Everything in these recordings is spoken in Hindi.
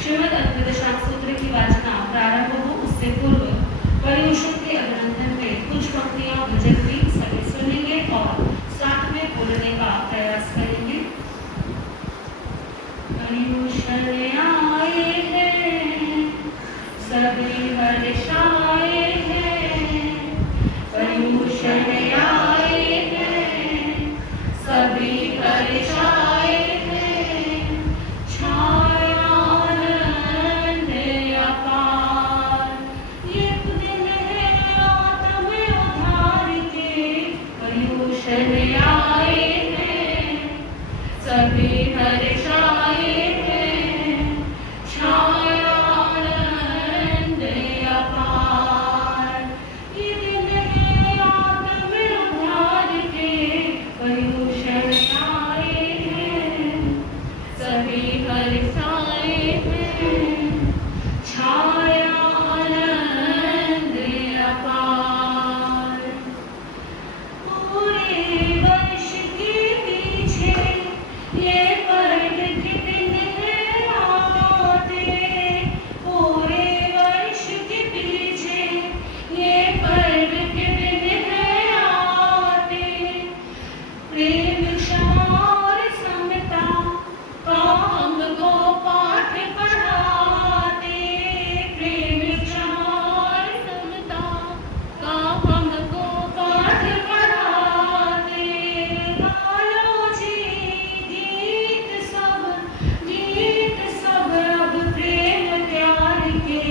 श्रीमद् अद्वैत शास्त्र की वाचना प्रारंभ हो उससे पूर्व पर्युषण के अभिनंदन में कुछ पंक्तियां भजन की सभी सुनेंगे और साथ में बोलने का प्रयास करेंगे। पर्युषण आए हैं सभी हर्षाए हैं, पर्युषण आए हैं सभी हर्षाए हैं, छायानंद अपार। ये दिन है आत्म उद्धार के, पर्युषण आए हैं सभी हर्षाए हैं, छायानंद अपार। ये दिन है आत्म उद्धार के, पर्युषण आए हैं सभी हर्षाए हैं, छायानंद अपार। पूरे वर्ष के पीछे ये पर्व कितने हैं आते, पूरे वर्ष के पीछे ये पर्व कितने हैं आते। प्रेम क्षमा और समता का हमको पाठ पढ़ाते, प्रेम क्षमा और समता का हमको पाठ पढ़ाते। गालो जी गीत सब अब प्रेम प्यार के,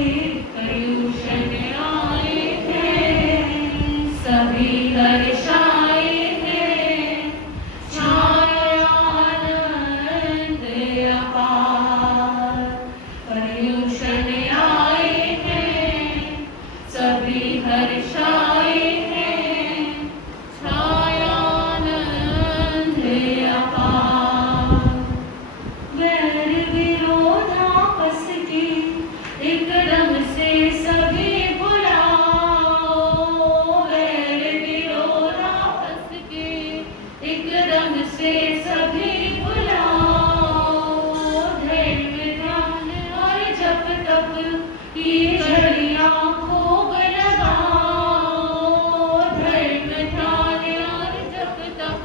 पर्युषण आए हैं सभी हर्षाए हैं, छायानंद अपार। पर्युषण आए हैं सभी हर्षाए हैं, छायानंद अपार। वैर विरोध आपस की एकदम से सभी भुलाओ, वैर विरोध आपस के एकदम से सभी भुलाओ। धैर्य ध्यान और जप तप की घड़ियां खूब लगाओ, धैर्य ध्यान और जप तप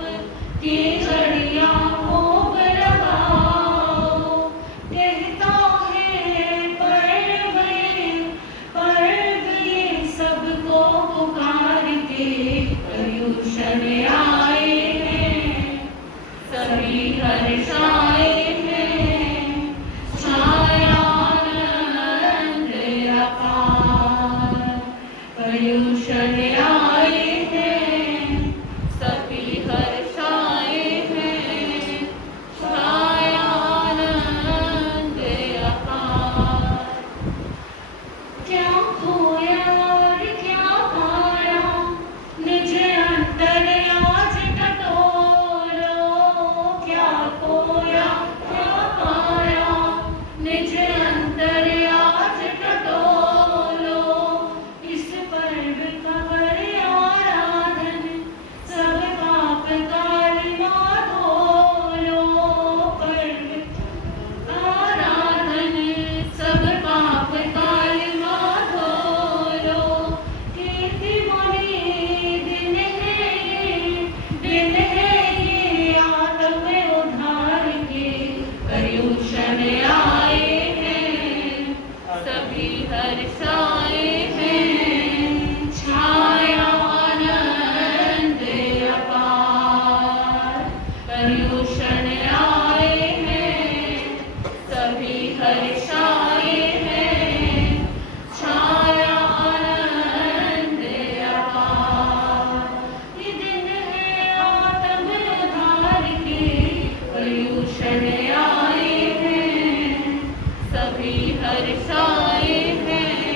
की घड़ियां खूब लगाओ। कहता है पर्व ये सबको पुकार के, पर्युषण आए हैं सभी हर्षाए हैं, छायानंद अपार। पर्युषण आए हैं सभी हर्षाए हैं, छायानंद अपार। क्या खोया और क्या पाया निज अंतर आज टटोलो, क्या खोया क्या पाया निज अंतर आज टटोलो। इस पर्व का कर आराधन सब पाप कालिमा धोलो, पर्व आराधन सब पाप कालिमा धोलो। कीर्तिमणि दिन है ये आत्म उद्धार के, पर्युषण आए हैं सभी हर्षाए हैं, छायानंद अपार। पर्युषण आए हैं सभी हर्षाए हैं, छायानंद अपार। ये दिन है आत्म उद्धार के, पर्युषण आए हैं सभी हर्षाए हैं,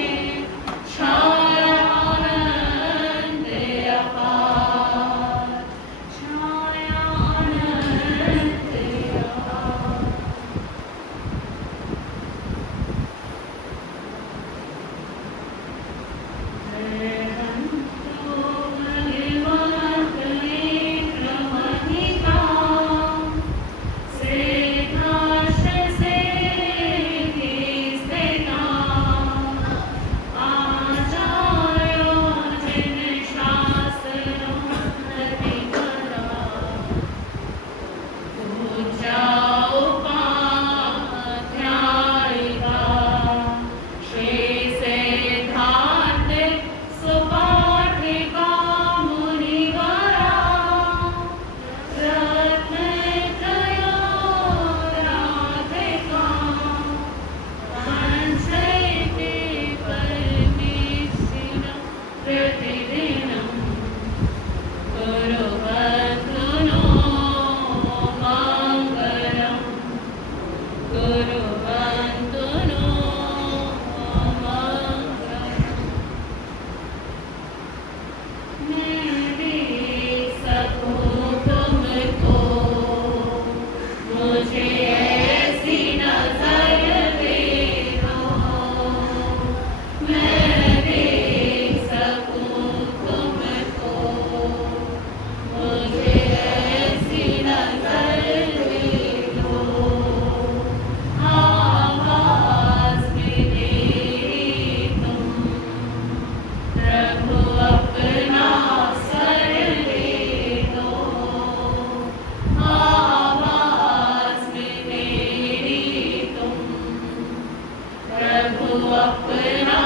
अपना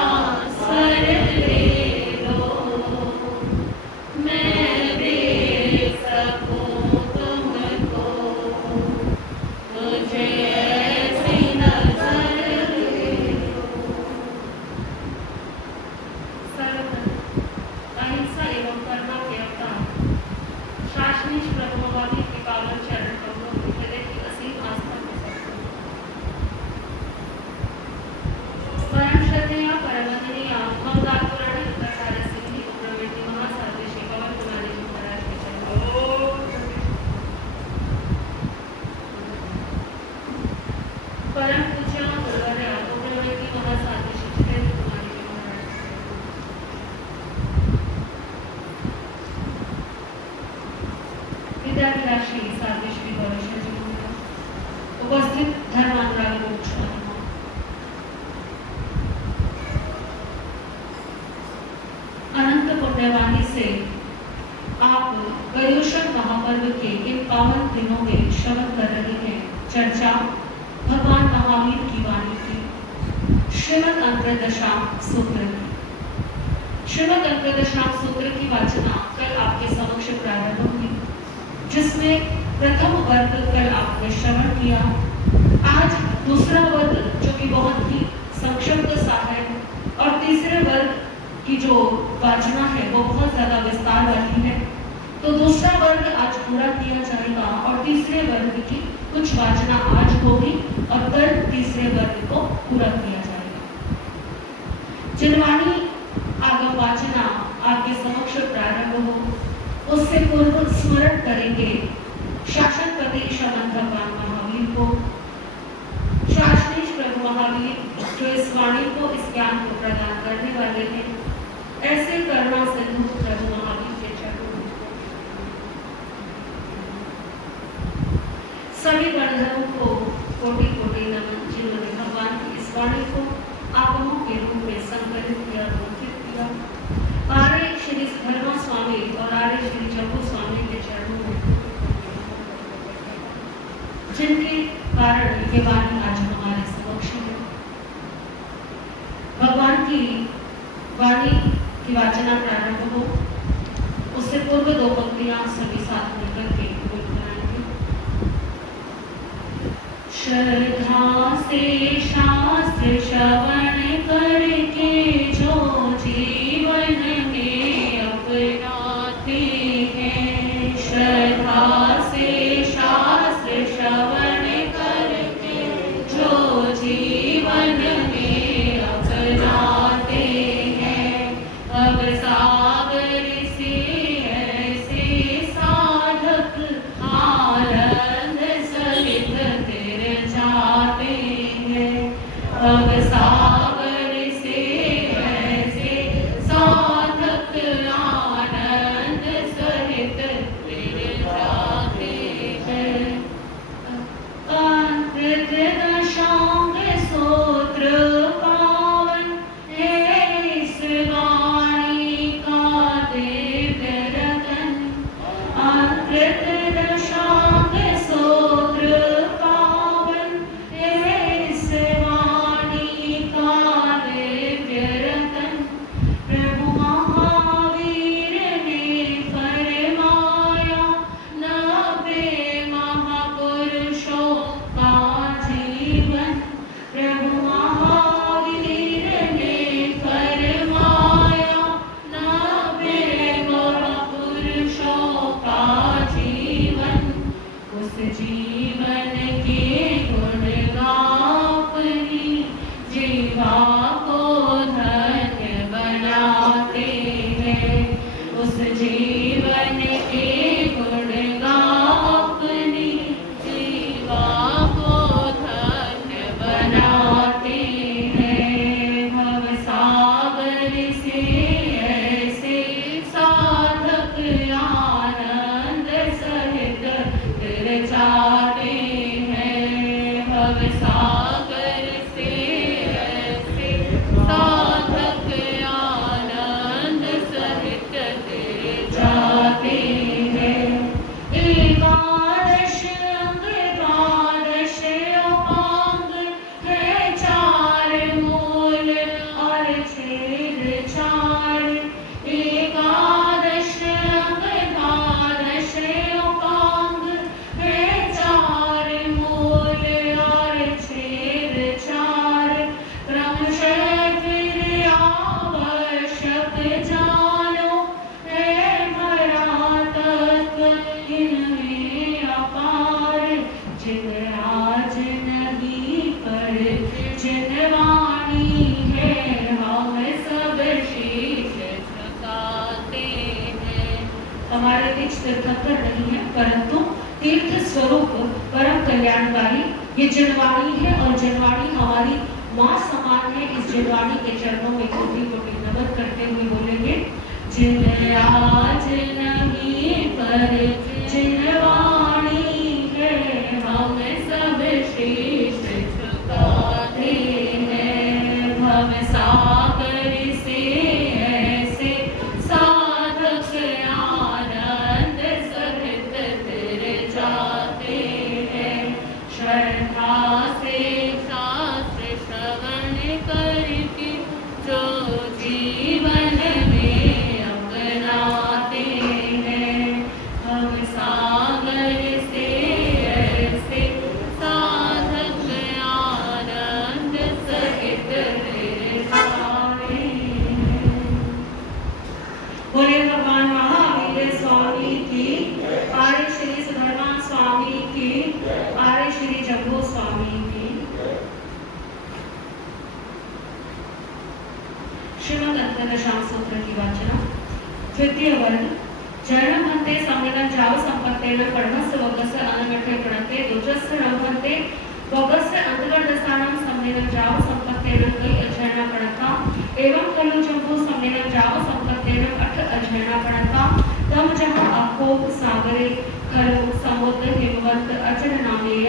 स्वर ले लो, मैं देख सकूं तुमको, मुझे ऐसी नजर ले लो। सर्वधर्म, अहिंसा एवं करुणा के अवतार शासनीश ब्रह्मवादी के पावन चरण कमलों में हृदय की असीम आस्था को सकते हैं। परम श्रद्धेया परमवंदनीय मंगल पुराणी उत्तरधारा सिद्धि उग्रवेदी महासाध्वी श्री पवन कुमारी जी महाराज के चरणों परम पूज्य गुरुवर्य उग्रवेदी महासाध्वी श्री जितेंद्र कुमारी जी महाराज विद्याभिलाषी साध्वी श्री गौरीशा जी महाराज, उपस्थित धर्मानुरागी मोक्ष अनंत पुण्यवाणी से आप पर्युषण महापर्व के इन पावन दिनों में श्रवण कर रहे हैं चर्चा भगवान महावीर की वाणी की श्रीमद् अंतरदशाम सूत्र की। श्रीमद् अंतरदशाम सूत्र की वाचना कल आपके समक्ष प्रारंभ हुई, जिसमें प्रथम वर्ग कल आपने श्रवण किया। आज दूसरा वर्ग जो कि बहुत ही संक्षिप्त सा है और तीसरे वर्ग की जो वाचना है वो बहुत ज्यादा विस्तार वाली है, तो दूसरा वर्ग आज पूरा किया जाएगा और तीसरे वर्ग की कुछ वाचना आज होगी और कल तीसरे वर्ग को पूरा किया जाएगा। जिनवाणी आगम वाचना आपके समक्ष प्रारंभ हो उससे पूर्व स्मरण करेंगे शासनपति श्रीमद् भगवान महावीर को, शासनीश प्रभु महावीर जो इस वाणी को इस ज्ञान को प्रदान करने वाले हैं। ऐसे करुणा सिंधु प्रभु महावीर के चरणों में सभी गणधरों को कोटि कोटि नमन, जिन्होंने भगवान की इस वाणी को आगमों के रूप में संकलित किया, ग्रंथित किया। आर्य श्री धर्मा स्वामी और आर्य श्री जम्बू स्वामी के चरणों में, जिनके कारण ये वाणी आज हमारे समक्ष है। भगवान की वाणी की वाचना प्रारंभ हो उससे पूर्व दो पंक्तियां सभी साथ मिलकर के गुनगुनाएंगे। श्रद्धा से शास्त्र श्रवण करके जो जीवन में अपनाते हैं, श्रद्धा से शास्त्र श्रवण करके जो जीवन में अपनाते हैं, अब सागर से ऐसे साधक आनंद सहित तिर जाते हैं, अब सागर से ऐसे साधक आनंद सहित तिर जाते हैं। अंतरदशांग सूत्र पावन है इस वाणी का दिव्य रतन, अंतरदशांग सूत्र पावन है इस वाणी का दिव्य रतन। प्रभु महावीर ने फरमाया 90 महापुरुषों का जीवन, प्रभु महावीर ने फरमाया 90 महापुरुषों का जीवन। उस जीवन के गुण गापनी जीवा को धन्य बनाते हैं, उस जीवन के गुण गापनी जीवा को धन्य बनाते हैं। भवसागर से ऐसे साधक आनंद सहित तिर जाते हैं, भवसागर से ऐसे साधक आनंद सहित तिर छेद चार एकादश अंग द्वादश उपांग है चार मूल और छेद चार क्रमशः फिर आवश्यक जानो है भरा तत्व इनमें अपार जिन राज नहीं पर जिन वाणी है हम सब शीश झुकाते हैं। हमारे बीच तीर्थंकर नहीं है परंतु तीर्थ स्वरूप परम कल्याणकारी ये जिनवाणी है और जिनवाणी हमारी माँ समान है। इस जिनवाणी के चरणों में कोटि कोटि नमन करते हुए बोलेंगे जिन राज नहीं पर जिनवाणी है हम सब शीश झुकाते हैं। भव सागर से ऐसे साधक आनंद सहित तर जाते हैं। श्रद्धा से शास्त्र श्रवण करके जो जीवन में अपनाते हैं। भव सागर से ऐसे साधक आनंद सहित तर जाते हैं। बोले भगवान महावीर स्वामी की, आर्य श्री सुधर्मा स्वामी की, आर्य श्री जम्बो स्वामी की। श्रीमद् अष्टादशांग सूत्र की वाचना। द्वितीय वर्ग जर्ण भन्ते सम्मेलन जाव संपत्तेन कर्मस्य वगस्य अनमठे प्रणते दोजस्य रवन्ते वगस्य अंतर्गत दशानां सम्मेलन जाव संपत्तेन कई अध्ययना प्रणता एवं खलु जम्बो सम्मेलन जाव संपत्तेन अठ अध्ययना प्रणता तम जहाँ अकोप सागरे खलु समुद्र हिमवंत अचल नामेय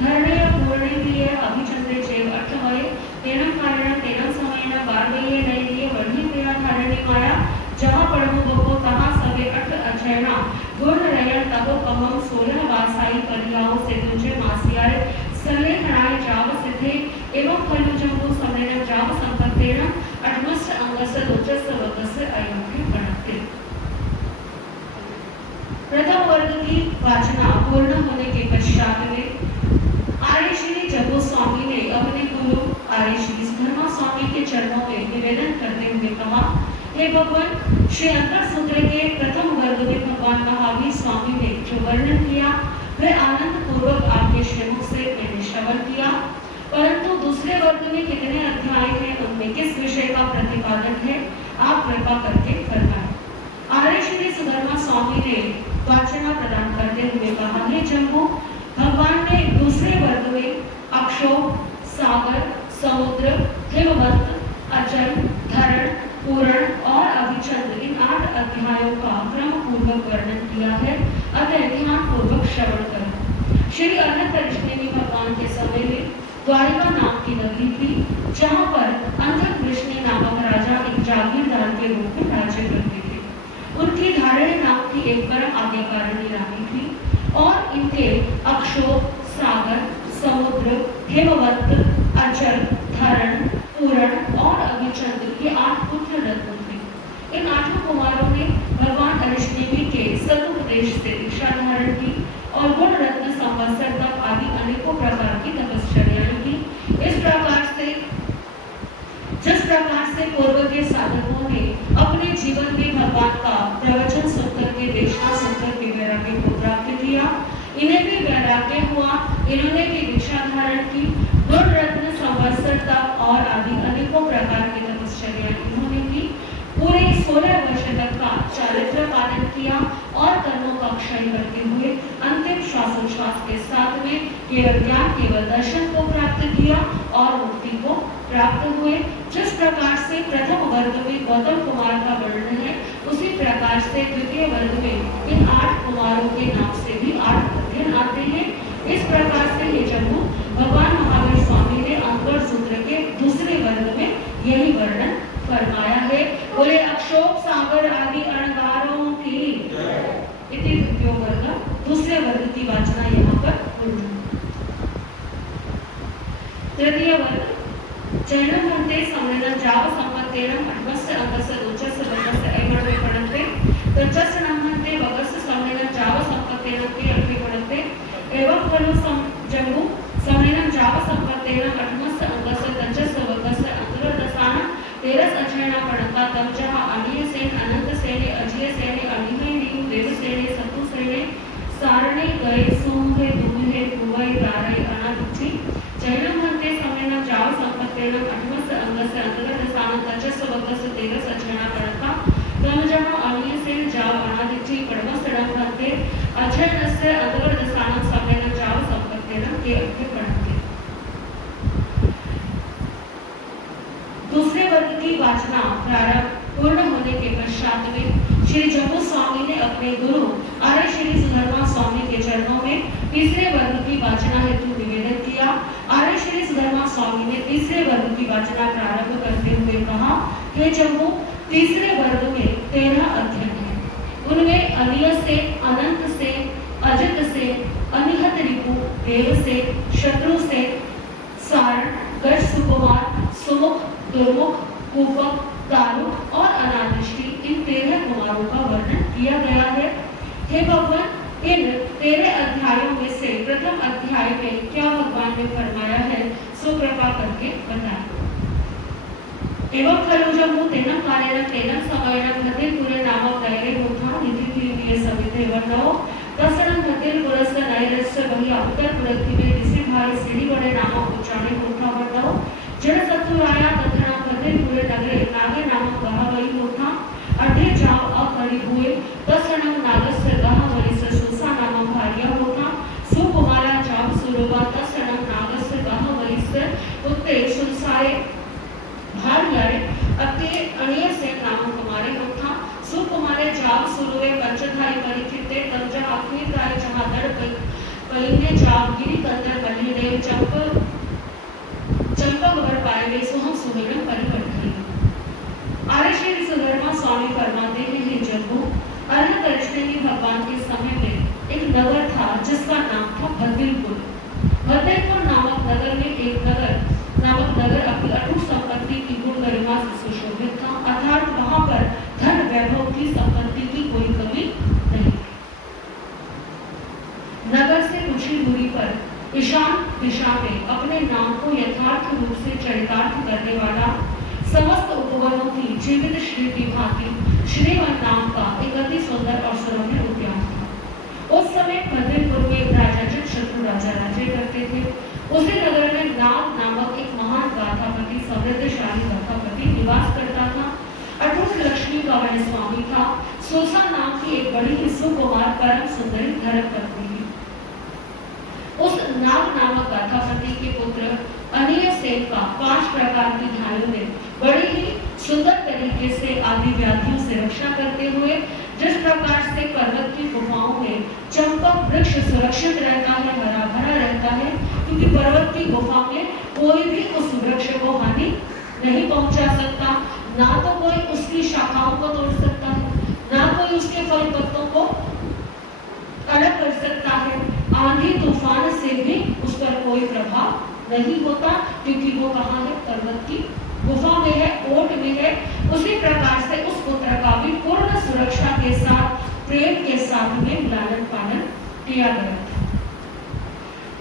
धरणे पूर्णिय अभिचंद्रे चैव अठ वये तेन कारणं तेन समयेन बारवये नैर्य वर्णि तेन धारणे माया जहाँ पढ़ो बको तहाँ सवे अठ अध्ययना गुण रयन तबो कमम 16 वासाई परियाओं से तुझे मासियारे सले हराए जाव सिद्धे एवं खलु जम्बो सम्मेलन जाव संपत्तेन अठमस्य अंगस्य दोजस्य वगस्य अयोग्य प्रणते। प्रथम वर्ग की वाचना पूर्ण होने के पश्चात में आर्य श्री जम्बो स्वामी ने अपने गुरु आर्य श्री सुधर्मा स्वामी के चरणों में निवेदन करते हुए कहा, हे भगवान, श्री अंतर सूत्र के प्रथम वर्ग में भगवान महावीर स्वामी ने जो वर्णन किया वह आनंद पूर्वक आपके श्रीमुख से मैंने श्रवण किया, परंतु दूसरे वर्ग में कितने अध्याय हैं, उनमें किस विषय का प्रतिपादन है, आप कृपा करके फरमाएं। आर्य श्री सुधर्मा स्वामी ने वाचना प्रदान करते हुए कहा, हे जम्बो, भगवान ने दूसरे वर्ग में अक्षोभ, सागर, समुद्र, हिमवंत, अचल, धरण, पूरण और अभिचंद्र इन 8 अध्यायों का क्रम पूर्वक वर्णन किया है। अतः ध्यान पूर्वक श्रवण करें। श्री अनंतरिष्णेमी भगवान के समय में द्वारिका नाम की नगरी थी, जहाँ पर अंधकृष्णी नामक राजा एक जागीरदार के रूप में राज्य करते थे। उनकी धारणी नाम की एक परम आज्ञाकारिणी रानी थी और इनके अक्षोभ, सागर, समुद्र, हिमवंत, अचल, धरण, पूरण और अभिचंद्र ये 8 पुत्र रत्न थे। इन 8 कुमारों ने भगवान अरिष्टेमी के सदुपदेश से दीक्षा धारण की और गुण रत्न संवत्सर तक आदि अनेकों प्रकार की तपश्चर्याएं की। जिस प्रकार से पूर्व के साधकों ने अपने जीवन में भगवान का प्रवचन सुनकर के देशना सुनकर के वैराग्य को प्राप्त किया, इन्हें भी वैराग्य हुआ। इन्होंने भी दीक्षा धारण की, गुण रत्न संवत्सर तक और आदि अनेकों प्रकार की तपश्चर्या इन्होंने की। पूरे 16 वर्ष तक का चारित्र पालन किया और कर्मों का क्षय करते हुए अंतिम श्वासोच्छ्वास के साथ में केवल ज्ञान, केवल दर्शन को प्राप्त किया और मुक्ति को प्राप्त हुए। जिस प्रकार से प्रथम वर्ग में गौतम कुमार का वर्णन है, उसी प्रकार से द्वितीय वर्ग में इन 8 कुमारों के नाम से भी 8 अध्ययन आते हैं। इस प्रकार से ये जम्मू भगवान महावीर स्वामी ने अंतर सूत्र के दूसरे वर्ग में यही वर्णन फरमाया है। बोले अक्षोभ, सागर आदि अणगारों की इति द्वितीय वर्ग, दूसरे वर्ग की वाचना यहाँ पर पूर्ण। तृतीय वर्ग जैन भन्ते सम्मेलन जाव संपत्ति संपत्तेरं अठमस्य अंगस्य दोचस्य वर्गस्य ऐमडवे पडन्ते तच्चस्य नामन्ते वगस्य सम्मेलन जाव संपत्तेरं के अर्थे पडन्ते एवं खलु जम्बू सम्मेलन जाव संपत्तेरं अठमस्य अंगस्य तच्चस्य वर्गस्य अंतर्दशान तेरस अचरणा पडता तम जहाँ अनिय सेन अनंत सेने अजिय सेने अनिमय नीम देव सेने सतु सेने सारणे गए सोमहे दुहे कुवई रारे अनादुची जैनम हंते सम्मेलन जाव संपत्तेरं अठमस्य अंगस्य अंतर्दशान तच्चस्य वर्गस्य तेरस अचरणा पडता तम जहाँ अनिय सेन जाव अनादिची पडमसडम हंते अचरणस्य अंतर्दशान सम्मेलन जाव संपत्तेरं के अर्थे पडते। दूसरे वर्ग की वाचना प्रारंभ पूर्ण होने के पश्चात में श्री जम्बू स्वामी ने अपने गुरु आर्य श्री सुधर्मा स्वामी के चरणों में तीसरे वर्ग की वाचना हेतु निवेदन किया। आर्य श्री सुधर्मा स्वामी ने तीसरे वर्ग की वाचना प्रारंभ करते हुए कहा, हे जम्बू, तीसरे वर्ग में 13 अध्ययन है। उनमें अनिय से, अनंत से, अजित से, अनिहत रिपु, देव से, शत्रु से, सारण, गज सुकुमार, सुमुख, दुर्मुख, कूपक, तारुक और अनादृष्टि इन 13 कुमारों का वर्णन किया गया है। हे भगवान, इन 13 अध्यायों में से प्रथम अध्याय में क्या भगवान ने फरमाया है सो कृपा करके बताएं। एवं खलु जम्बू तेनम कालेन तेनम समयेन मतिपुरे नामक नैरे होता निधिपीय सविते वर्णो तसनं मतिपुरस्य नैरस्य बहिया उत्तर पुरति में दिसे भारी सीढ़ी बड़े नामक उच्चारणे होता वर्णो जड़ सत्तुराया तथा मतिपुरे नगरे नागे नामक गहावई होता अठे जाव अकड़ी हुए तसनं नागस्य गहावई से सुसा नामक भार्या होता सुकुमारा जाव सुरुवा तसनं नागस्य गहावई से उत्ते सुसाए भार्यारे अते अनिय से नाम कुमारे होता सुकुमारे जाव सुरुवे पंचधारी परिचिते तंजा अग्नि प्राय जहाँ दड़ पलिने जाव गिरी कंदर बलिने चंपक पाए वे सुहम सुमेरम परिवर्तन। आर्य श्री सुधर्मा स्वामी फरमाते हैं, हे जम्बू, अर्घ करष्टेनी भगवान के समय में एक नगर था जिसका नाम था भद्रपुर। भद्रपुर नामक नगर में एक नगर अपनी अटूट संपत्ति की गुण गरिमा से सुशोभित था, अर्थात वहां पर धन वैभव की संपत्ति की कोई कमी नहीं। नगर से कुछ ही दूरी पर ईशान दिशा में अपने नाम को यथार्थ रूप से चरितार्थ करने वाला समस्त उपवनों की जीवित श्री की भांति श्रीवन नाम का एक अति सुंदर और सुरम्य उद्यान था। उस समय भद्रपुर में राजा शत्रु राजा राज्य करते थे। उसी नगर में नाग नामक एक महान गाथापति समृद्धशाली गाथापति निवास करता था। अटूट लक्ष्मी का वह स्वामी था। सोसा नाम की एक बड़ी ही सुकुमार परम सुंदरी धर्म पत्नी थी। उस नाग नामक गाथापति के पुत्र अनिय सेन का 5 प्रकार की ढालों में बड़ी ही सुंदर तरीके से आदि व्याधियों से रक्षा करते हुए जिस प्रकार से पर्वत की गुफाओं में चंपक वृक्ष सुरक्षित रहता है, हरा भरा रहता है, क्योंकि पर्वत की गुफा में कोई भी उस वृक्ष को हानि नहीं पहुंचा सकता, ना तो कोई उसकी शाखाओं को तोड़ सकता है, ना कोई उसके फल पत्तों को अलग कर सकता है। आंधी तूफान से भी उस पर कोई प्रभाव नहीं होता, क्योंकि वो कहाँ है, पर्वत की गुफा में है, ओट में है। उसी प्रकार से उस पुत्र का भी पूर्ण सुरक्षा के साथ, प्रेम के साथ में लालन पालन किया गया था।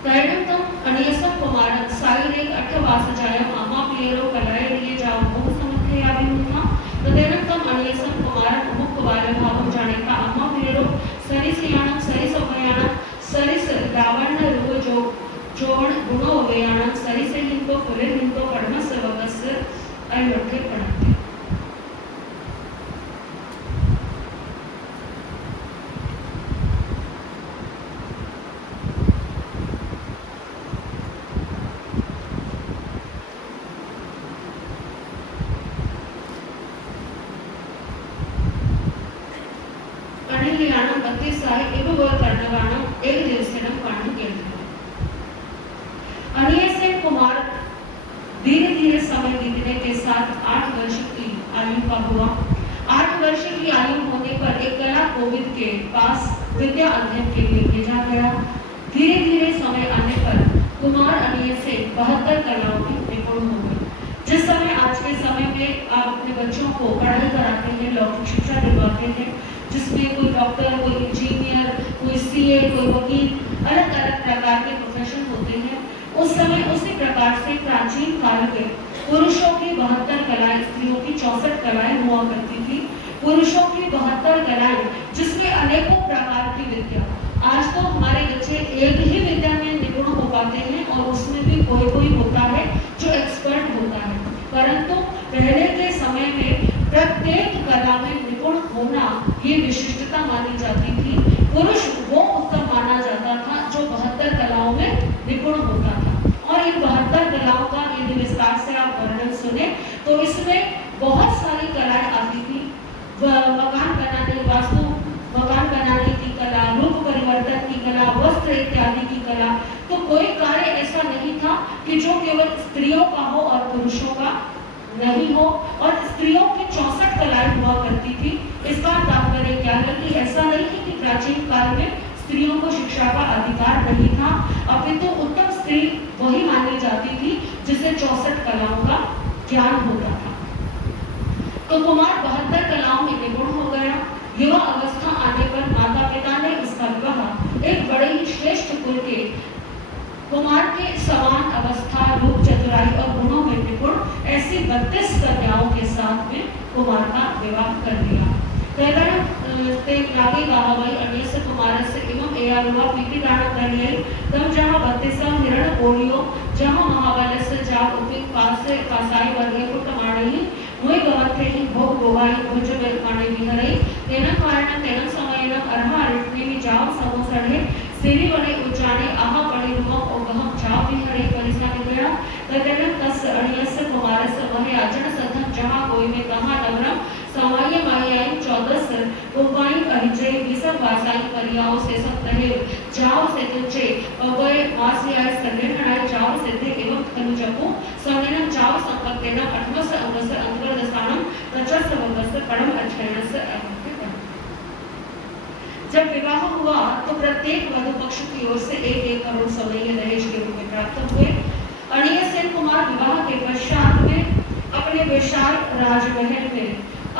तैरणतम अनियसम कुमारन साइरेक अठवासजायम अमापियरो कलाय लिए जाओ मोह समर्थयाभिमुखा तदैरणतम अनियसम कुमारन मुक्तवाले भावम जाने का अमापियरो सरिसयानम सरिसोभयानम सरिस रावण रूप जोवण गुणो वयानम सरिसे हिंतो पुले हिंतो पड़मस वगस्य अयोध्य पढ़ते। अनिलियानम बत्ती साहि इबुगोल कर्णवानम एक दिवसेनम पांडु केंद्र। अनिय सेन कुमार धीरे धीरे समय बीतने के साथ 8 वर्ष की आयु का हुआ। 8 वर्ष की आयु होने पर एक कला कोविद के पास विद्या अध्ययन के लिए भेजा गया। धीरे धीरे समय आने पर कुमार अनिय सेन 72 कलाओं में निपुण हो गए। जिस समय आज के समय में आप अपने बच्चों को पढ़ाई कराते हैं, लौकिक शिक्षा दिलवाते हैं, जिसमें कोई डॉक्टर, कोई इंजीनियर, कोई सीए, कोई वकील, अलग अलग प्रकार के प्रोफेशन होते हैं। उस समय उसी प्रकार से प्राचीन काल में पुरुषों की 72 कलाएं, स्त्रियों की 64 कलाएं हुआ करती थी। पुरुषों की 72 कलाएं, जिसमें अनेकों प्रकार की विद्या। आज तो हमारे बच्चे एक ही विद्या में निपुण हो पाते हैं और उसमें भी कोई कोई होता है जो एक्सपर्ट होता है, परंतु पहले के समय में प्रत्येक कला में निपुण होना ये विशिष्टता मानी जाती थी। पुरुष वो उत्तम माना जाता था जो 72 कलाओं में निपुण होता था। और इन 72 कलाओं का यदि विस्तार से आप वर्णन सुने तो इसमें बहुत सारी कलाएं आती थी। मकान बनाने, वास्तु मकान बनाने की कला, रूप परिवर्तन की कला, वस्त्र इत्यादि की कला। तो कोई कार्य ऐसा नहीं था कि जो केवल स्त्रियों का हो और पुरुषों का नहीं हो। और स्त्रियों की 64 कलाएं हुआ करती थी। इसका तात्पर्य क्या है कि ऐसा नहीं है कि प्राचीन काल में स्त्रियों को शिक्षा का अधिकार नहीं था, अपितु उत्तम स्त्री वही मानी जाती थी जिसे 64 कलाओं का ज्ञान होता था। तो कुमार 72 कलाओं में निपुण हो गया। युवा अवस्था आने पर माता पिता ने उसका विवाह एक बड़े ही श्रेष्ठ कुल के कुमार के समान अवस्था, रूप, चतुराई और गुणों में निपुण ऐसी 32 कन्याओं के साथ में कुमार का विवाह कर दिया। ते लागे गावाई अनेस कुमारस्य एवं एयारुवा पीतिदान कन्याई तम जहाँ 32 हिरण कोड़ियो जहाँ महाबलस्य जाप उपिक पासे पासाई वर्गे कुटमाणई मुई गवत्रे ही भोग गोवाई भुज बेलमाणे विहरई तेना कारण तेना समयना अर्हा अरिटने में जाओ समोसड़े सिरी वने उच्चाणे आहा पड़े रुवा और गहम जाओ विहरई परिसाने गया तदेन तस अनियस्य कुमारस्य वहे आचरण सधन जहाँ कोई में कहा नगरम समाये मायाई 14 उपाई अहिजय विसक वासाई परियाओ से सब रहे जाओ से तुझे अवय वासियाय संदेहनाय जाओ से थे एवं खनुजको सनेन जाओ संपत्तेना 8 अंगस अंतर दसानम तचस वंगस परम अध्ययनस अभक्ति। जब विवाह हुआ तो प्रत्येक वधु पक्ष की ओर से 1-1 करोड़ सवैये दहेज के रूप में प्राप्त हुए। अणिय सेन कुमार विवाह के पश्चात में अपने विशाल राजमहल में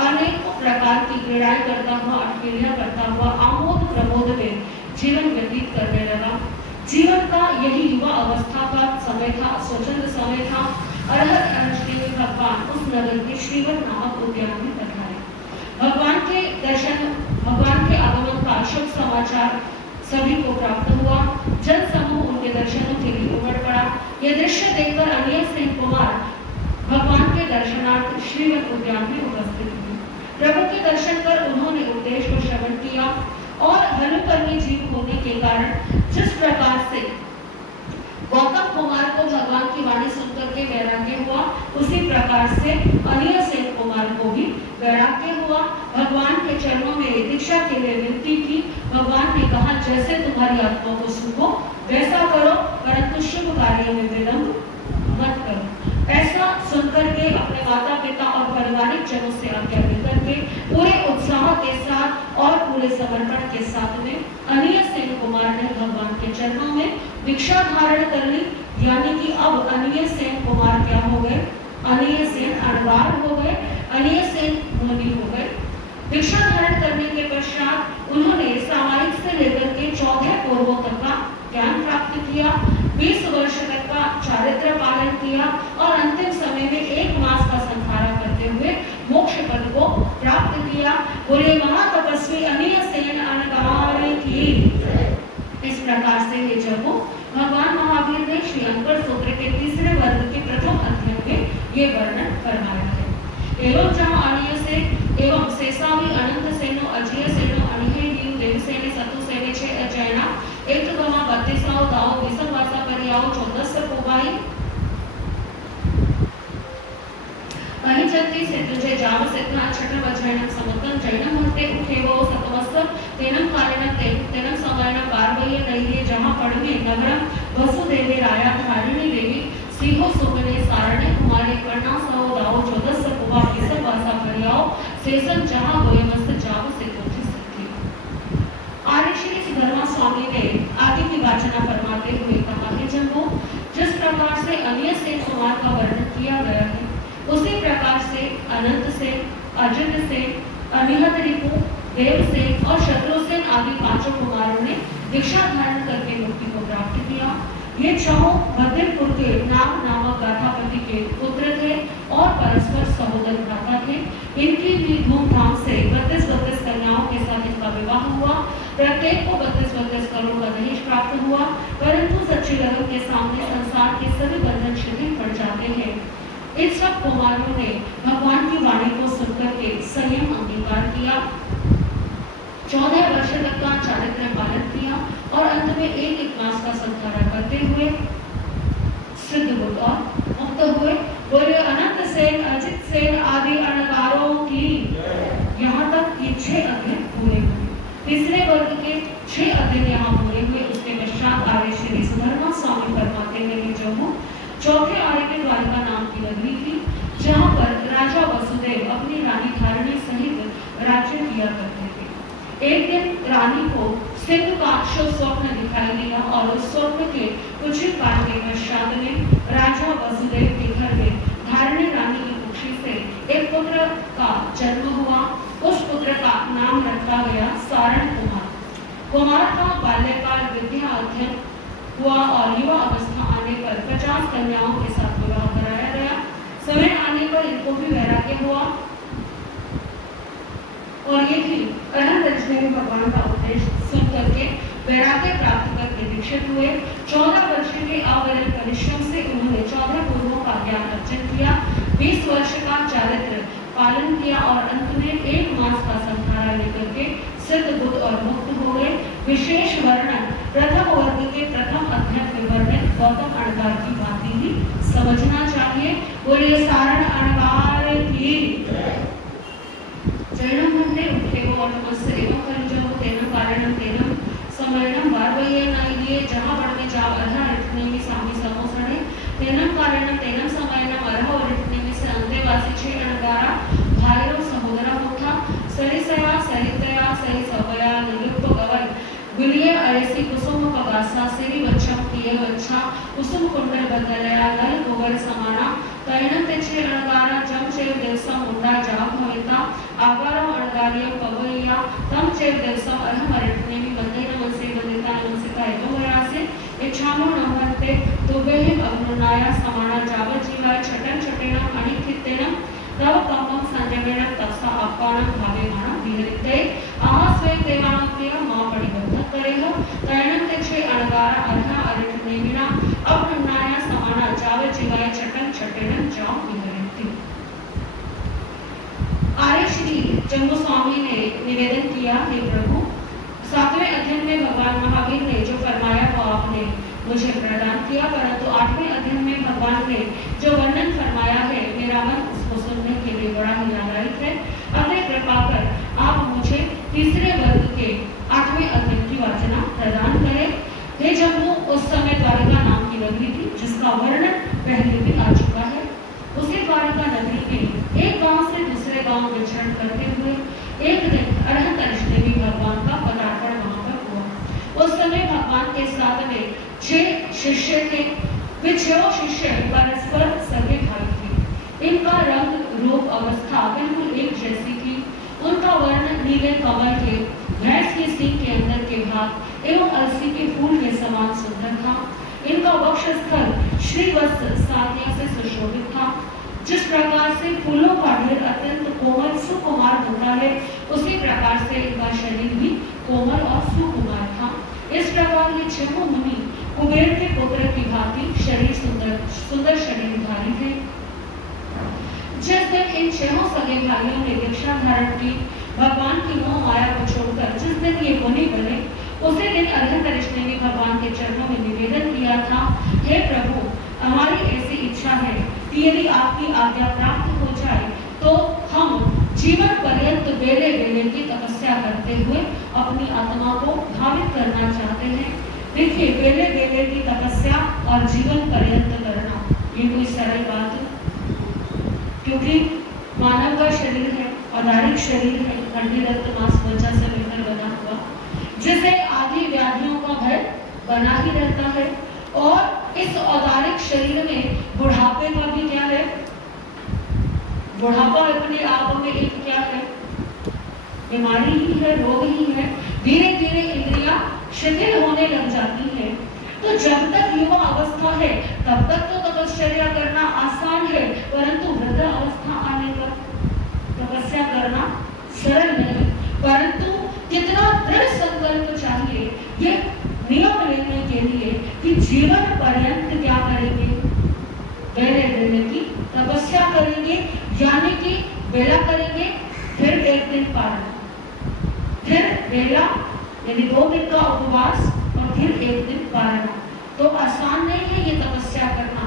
अनेक प्रकार की क्रीड़ाएं करता हुआ, अठखेलियां करता हुआ आमोद प्रमोद में जीवन व्यतीत करने लगा। जीवन का यही युवा अवस्था का समय था, स्वतंत्र समय था। अरहत अष्टमी में भगवान उस नगर के श्रीवत नामक उद्यान में पधारे। भगवान के आगमन का शुभ समाचार सभी को प्राप्त हुआ। जन समूह उनके दर्शनों के लिए उमड़ पड़ा। यह दृश्य देखकर अनिय सेन कुमार भगवान के दर्शनार्थ श्रीवत उद्यान में उपस्थित हुए। प्रभु के दर्शन कर उन्होंने उपदेश को श्रवण किया और हलुकर्मी जीव होने के कारण जिस प्रकार से गौतम कुमार को भगवान की वाणी सुनकर के वैराग्य हुआ, उसी प्रकार से अनिय सेन कुमार को भी वैराग्य हुआ। भगवान के चरणों में दीक्षा के लिए विनती की। भगवान ने कहा, जैसे तुम्हारी आत्मा को सुखो वैसा करो, परंतु शुभ कार्य में विलंब मत करो। ऐसा सुनकर के अपने माता पिता और पारिवारिक जनों से आज्ञा लेकर के पूरे उत्साह के साथ और पूरे समर्पण के साथ में अनिय सेन कुमार ने भगवान के चरणों में दीक्षा धारण कर ली। यानी कि अब अनिय सेन कुमार क्या हो गए? अनिय सेन अनवार हो गए, अनिय सेन मुनि हो गए। दीक्षा धारण करने के पश्चात उन्होंने सामायिक से लेकर के 14 पूर्वों तक का ज्ञान प्राप्त किया। 20 वर्ष तक का चारित्र पालन किया और अंतिम समय में 1 मास का संहारा करते हुए मोक्ष पद को प्राप्त किया। बोले महातपस्वी अनिय सेन अनगार की। इस प्रकार से ये जब भगवान महावीर ने श्री अंकर सूत्र के 3रे वर्ग के प्रथम अध्याय में ये वर्णन फरमाया है। एवं जहाँ अनिय से एवं शेषावी अनंत सेनो अजय सेनो अनिहे दीन देव सेने सतु सेने छे अजयना एक गमा 32 दाओ विसम वासा परियाओ 14 कोबाई अहि जति से तुझे जाव सेतना छठम अजयनम समुद्रम जैनम हस्ते उठेवो सतमस्त तेनम कारणम तेनम समयन पार्वय नैये जहाँ पड़वे नगरम वसुदेवी राया धारिणी देवी सिंहो सुमने सारणे कुमारी कर्णा सौ दाओ 14 कोबा विसम वासा परियाओ शेषम जहाँ गोयमस्त जाव से तुझे सत्य। आर्य श्री धर्मा स्वामी ने आगे की वाचना फरमाते हुए कहा कि जब वो जिस प्रकार से अनिय सेन कुमार का वर्णन किया गया है, उसी प्रकार से अनंत अजित सेन, अनिहत रिपु, देवसेन और शत्रुसेन आदि 5 कुमारों ने दीक्षा धारण करके मुक्ति को प्राप्त किया। ये चारों बदरपुर के नाग नामक गाथापति के पुत्र थे और परस्पर सहोदर भ्राता थे। इनकी भी धूमधाम से 32 कन्याओं के साथ इनका विवाह हुआ। प्रत्येक को 32 करोड़ का दहेज प्राप्त हुआ, परंतु सच्ची लगन के सामने संसार के सभी बंधन शिथिल पड़ जाते हैं। इन सब कुमारों ने भगवान की वाणी को सुनकर के संयम अंगीकार किया, 14 वर्ष तक का चारित्र पालन किया और अंत में एक मास का संधारा करते हुए सिद्ध और मुक्त हुए। बोले अनंत सेन, अजित सेन आदि अणगारों की यहाँ तक ये 6 अध्याय पूरे हुए। तीसरे वर्ग के 6 अध्याय यहाँ पूरे हुए। उसके पश्चात आर्य श्री सुधर्मा स्वामी फरमाते हैं कि जम्मू चौथे आर्य के द्वारका नाम की नगरी थी, जहाँ पर राजा वसुदेव अपनी रानी धारणी सहित राज्य किया करते थे। एक दिन रानी को सिंधु का शुभ स्वप्न दिखाई दिया और उस स्वप्न के कुछ ही काल के पश्चात में राजा वसुदेव के घर में धारणी रानी की कुक्षी से एक पुत्र का जन्म हुआ। उस पुत्र का नाम रखा गया सारण कुमार। कुमार का बाल्यकाल विद्या अध्ययन हुआ और युवा अवस्था आने पर 50 कन्याओं के साथ विवाह कराया गया। समय आने पर इनको भी वैराग्य हुआ और ये भी अनंत ऋषि भगवान का उपदेश सुन करके वैराग्य प्राप्त करके दीक्षित हुए। 14 वर्ष के अविरल परिश्रम से उन्होंने 14 गुरुओं का ज्ञान अर्जन किया, 20 वर्ष का चारित्र पालन किया और अंत में 1 मास का संधारा लेकर के सिद्ध बुद्ध और मुक्त हो गए। विशेष वर्णन प्रथम वर्ग के प्रथम अध्याय में वर्णित गौतम अणगार की भांति ही समझना चाहिए। बोलिए सारण अणगार की जैनम मंडे उठेगो और नमस्ते एवं खलजो तेनम कारणम तेनम समरणम वारवये नाइये जहां बढ़ में जाव अरहा रिटने में सामी समोसणे तेनम कारणम तेनम समयनम अरहा और रिटने में से अंतेवासी 6 अणगारा भाईरो सहोदरा होता सरिसया सरितया सरि सवया नियुक्त गवन गुलिये अयसी कुसुम पगासा सिरि वच्छम किए वच्छा कुसुम कुंडल बदलया नल गोबर समाना तैणम ते 6 अणगारा जम चेव दिवसम मुंडा जाग भविता आगारम अणगारियम पवैया तम चेव दिवसम अरहम अरिटनेमि बंधे नमसे बंदिता नमसिका एवं वयासे इच्छामो नमन्ते तुबेहिम अग्नुनाया समाना जाव जीवाय छटन छटेनम अनिखितेनम तव कम्मम संजमेनम तत्सा अपानम भावे माना विहरिते आस्वे देवानक्य मा परिबद्ध करेह तैणम ते 6 अणगारा अरहा अरिटनेमिना अग्नुनाया समाना जाव जीवाय छटन छटेनम जाव विहरिते। आर्य श्री जम्मू स्वामी ने निवेदन किया, हे प्रभु, 7वें अध्याय में भगवान महावीर ने जो फरमाया वो आपने मुझे प्रदान किया, परंतु 8वें अध्याय में भगवान ने जो वर्णन फरमाया है मेरा मन उसको सुनने के लिए बड़ा ही लालायित है। अतः कृपा कर आप मुझे तीसरे वर्ग के 8वें अध्याय की वाचना प्रदान करें। हे जम्मू उस समय द्वारका नाम की नगरी थी जिसका वर्णन पहले भी आ चुका है। उसी द्वारका नगरी में एक गांव से दूसरे गांव विचरण करते हुए एक दिन अरहत ऋषि भगवान का पदार्पण वहां पर हुआ। उस समय भगवान के साथ में 6 शिष्य थे। वे 6 शिष्य परस्पर सगे भाई थे। इनका रंग रूप अवस्था बिल्कुल एक जैसी थी। उनका वर्ण नीले कमल के भैंस के सींग के अंदर के भाग एवं अलसी के फूल के समान सुंदर था। इनका वक्षस्थल श्रीवत्स साधिया से सुशोभित था। जिस प्रकार से फूलों का ढेर अत्यंत कोमल सुकुमार होता है, उसी प्रकार से इनका शरीर भी कोमल और सुकुमार था। इस प्रकार ये 6 मुनि कुबेर के पुत्र की भांति शरीर सुंदर शरीरधारी थे। जिस दिन इन 6 सगे भाइयों ने दीक्षा धारण की, भगवान की मोह माया को छोड़कर जिस दिन ये मुनि बने, उसी दिन अरहत ऋषि ने भगवान के चरणों में निवेदन किया था, हे प्रभु, हमारी ऐसी इच्छा है कि यदि आपकी आज्ञा प्राप्त हो जाए तो हम जीवन पर्यंत बेले बेले की तपस्या करते हुए अपनी आत्मा को भावित करना चाहते हैं। देखिए, बेले बेले की तपस्या और जीवन पर्यंत करना ये कोई सरल बात है, क्योंकि मानव का शरीर है, औदारिक शरीर है, हड्डी रक्त मांस त्वचा से मिलकर बना हुआ, जिसे आदि व्याधियों का भय बना ही रहता है। और इस औदारिक शरीर में बुढ़ापे का भी क्या है, बुढ़ापा अपने आप में एक क्या बीमारी ही है, रोग ही है। धीरे धीरे इंद्रियां शिथिल होने लग जाती है। तो जब तक युवा अवस्था है तब तक तो तपश्चर्या करना आसान है, परंतु वृद्ध अवस्था आने पर तपस्या करना सरल नहीं। परंतु कितना दृढ़ संकल्प चाहिए ये नियम लेने के लिए कि जीवन पर्यंत क्या करेंगे, बेले बेले की तपस्या करेंगे, यानी कि बेला करेंगे, फिर एक दिन पारण, फिर बेला यानी 2 दिन का उपवास और फिर एक दिन पारण। तो आसान नहीं है ये तपस्या करना।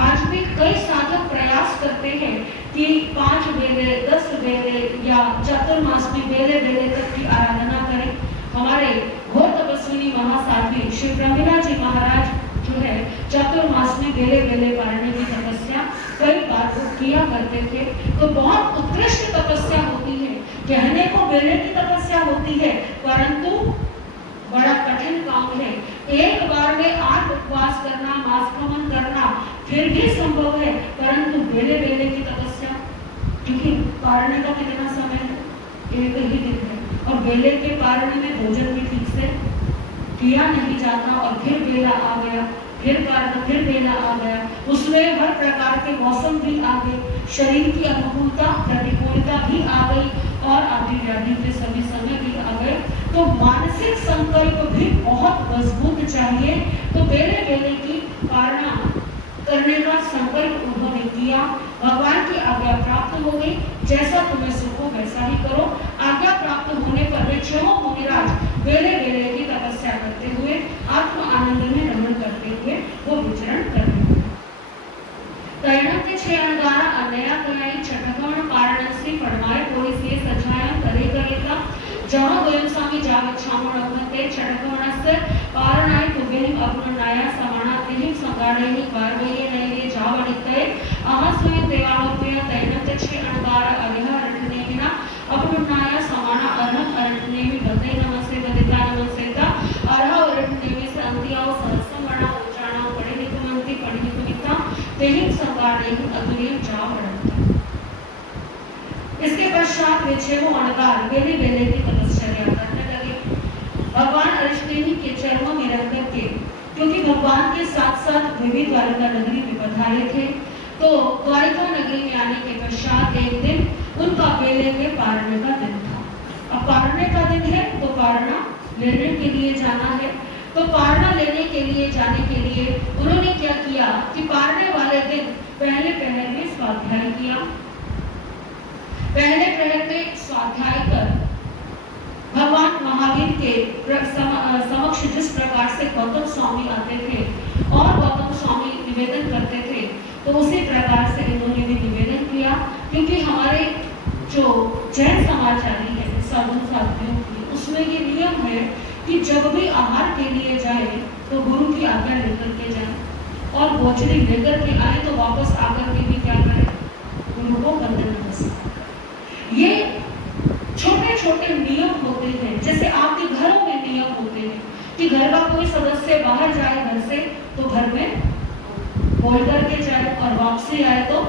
आज भी कई साधक प्रयास करते हैं कि 5 बेले 10 बेले या चातुर्मास में बेले बेले तक की आराधना करें। हमारे घोर तपस्विनी महासाध्वी श्री ब्रह्मलीला जी महाराज जो है चातुर्मास में बेले बेले पारने की तपस्या कई बार वो किया करते थे। तो बहुत उत्कृष्ट तपस्या होती है। कहने को बेले की तपस्या होती है, परंतु बड़ा कठिन काम है। एक बार में 8 उपवास करना, मासक्रमण करना फिर भी संभव है, परंतु बेले बेले की तपस्या, क्योंकि पारने का कितना समय है, एक ही दिन है, और बेले के पारने में भोजन भी ठीक से किया नहीं जाता, और फिर बेला आ गया, फिर पारण, फिर बेला आ गया, उसमें हर प्रकार के मौसम भी आ गए, शरीर की अनुकूलता प्रतिकूलता भी आ गई, और आदि व्याधि के सभी समय भी आ गए। तो मानसिक संकल्प भी बहुत मजबूत चाहिए। तो बेले बेले की पारणा करने का संकल्प उन्होंने किया। भगवान की आज्ञा प्राप्त हो गई, जैसा तुम्हें सुख हो वैसा ही करो। आज्ञा प्राप्त होने पर वे छहों मुनिराज बेले बेले की तपस्या करते हुए आत्म आनंद में रमण करते हुए वो विचरण करते हुए तैणते छे अणगारा अन्या कयाई छठकवण पारणसी पड़माय कोई से सजायम करे करेगा जहाँ गोयम स्वामी जावच्छामण अग्नते छठकवणस्य पारणाय कुबेहिम अग्ननाया समाना तिहिम संगाड़ेहि पारवये नैरे जावणितये अहा स्वयं देवालोपय तैणते छे अणगारा अलिह रटने बिना अपनुनाया समाना अरहम अरटने में बते नमस्ते बदिता नमस्तेता अरह अरटने में से अंतियाओ सहस्रमणा उच्चारणा पढ़े निकुमंती पढ़े निकुमिता तिहिम संगाड़ेहि अतुर्यम जावणितये। इसके पश्चात वे छहों अणगार बेले बेले की तपस्या करने लगे। भगवान अरिष्टेनी के चरणों में रह करके, क्योंकि भगवान के साथ साथ वे भी द्वारिका नगरी में पधारे थे, तो द्वारिका नगरी में आने के पश्चात एक दिन उनका बेले के पारने का दिन था। अब पारने का दिन है तो पारणा लेने के लिए जाना है। तो पारणा लेने के लिए जाने के लिए उन्होंने क्या किया कि पारने वाले दिन पहले पहर में स्वाध्याय किया। पहले प्रहर में स्वाध्याय कर भगवान महावीर के समक्ष जिस प्रकार से गौतम स्वामी आते थे और गौतम स्वामी निवेदन करते थे, तो उसी प्रकार से इन्होंने भी निवेदन किया। क्योंकि हमारे जो जैन समाचारी है साधु साध्वियों की, उसमें ये नियम है कि जब भी आहार के लिए जाए तो गुरु की आज्ञा लेकर के जाए, और भोजनी लेकर के आए तो वापस आकर के भी क्या करें, गुरु को वंदन नमस्कार। ये छोटे छोटे नियम होते हैं, जैसे आपके घरों में नियम होते हैं कि घर का कोई सदस्य बाहर जाए घर से तो घर में बोल करके जाए, और वापसी आए तो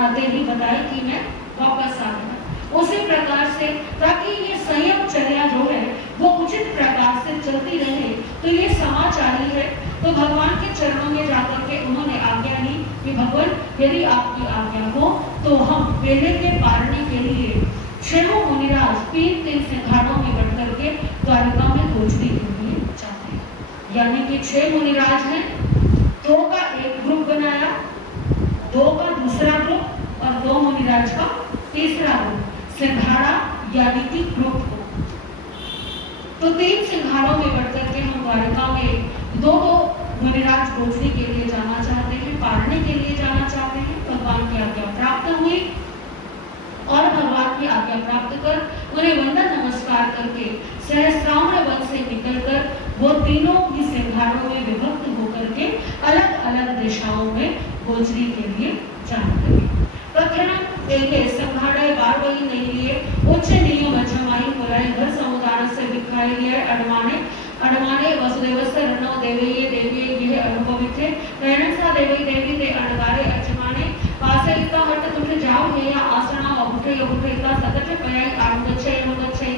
आते ही बताए कि मैं वापस आ गया। उसी प्रकार से ताकि ये संयम चर्या जो है वो उचित प्रकार से चलती रहे, तो ये समाचारी है। तो भगवान के चरणों में जाकर के उन्होंने आज्ञा ली कि भगवान यदि आपकी आज्ञा हो तो हम बेले के पारने के लिए छहों मुनिराज 3-3 सिंघाड़ों में बढ़ करके द्वारिका में गोचरी के लिए जाते हैं। यानी कि 6 मुनिराज हैं, 2 का एक ग्रुप बनाया, 2 का दूसरा ग्रुप और 2 मुनिराज का तीसरा ग्रुप, सिंघाड़ा यानी कि ग्रुप को। तो 3 सिंघाड़ों में बढ़ करके हम द्वारिका में 2 मुनिराज गोचरी के लिए जाना चाहते हैं, पारने के लिए जाना चाहते हैं। भगवान की आज्ञा प्राप्त हुई, और भगवान की आज्ञा प्राप्त कर उन्हें वंदन नमस्कार करके सहस्राम्र वन से निकलकर वो तीनों ही सिंघाड़ों में विभक्त होकर के अलग अलग दिशाओं में गोचरी के लिए जाने लगे। प्रथम एके सिंघाड़े बारवई नहीं लिए उच्च नियम जमाई बोलाई घर समुदाय से दिखाई लिए अडमाने वसुदेवस्य रणो देवीये देवीये यह अनुभवित थे नयनसा देवी देवी ते अणगारे अचमाने पासे इता हट तुठ जाओ हे या आसना उठे उठे इता सतत पयाई आनुगच्छे अनुगच्छे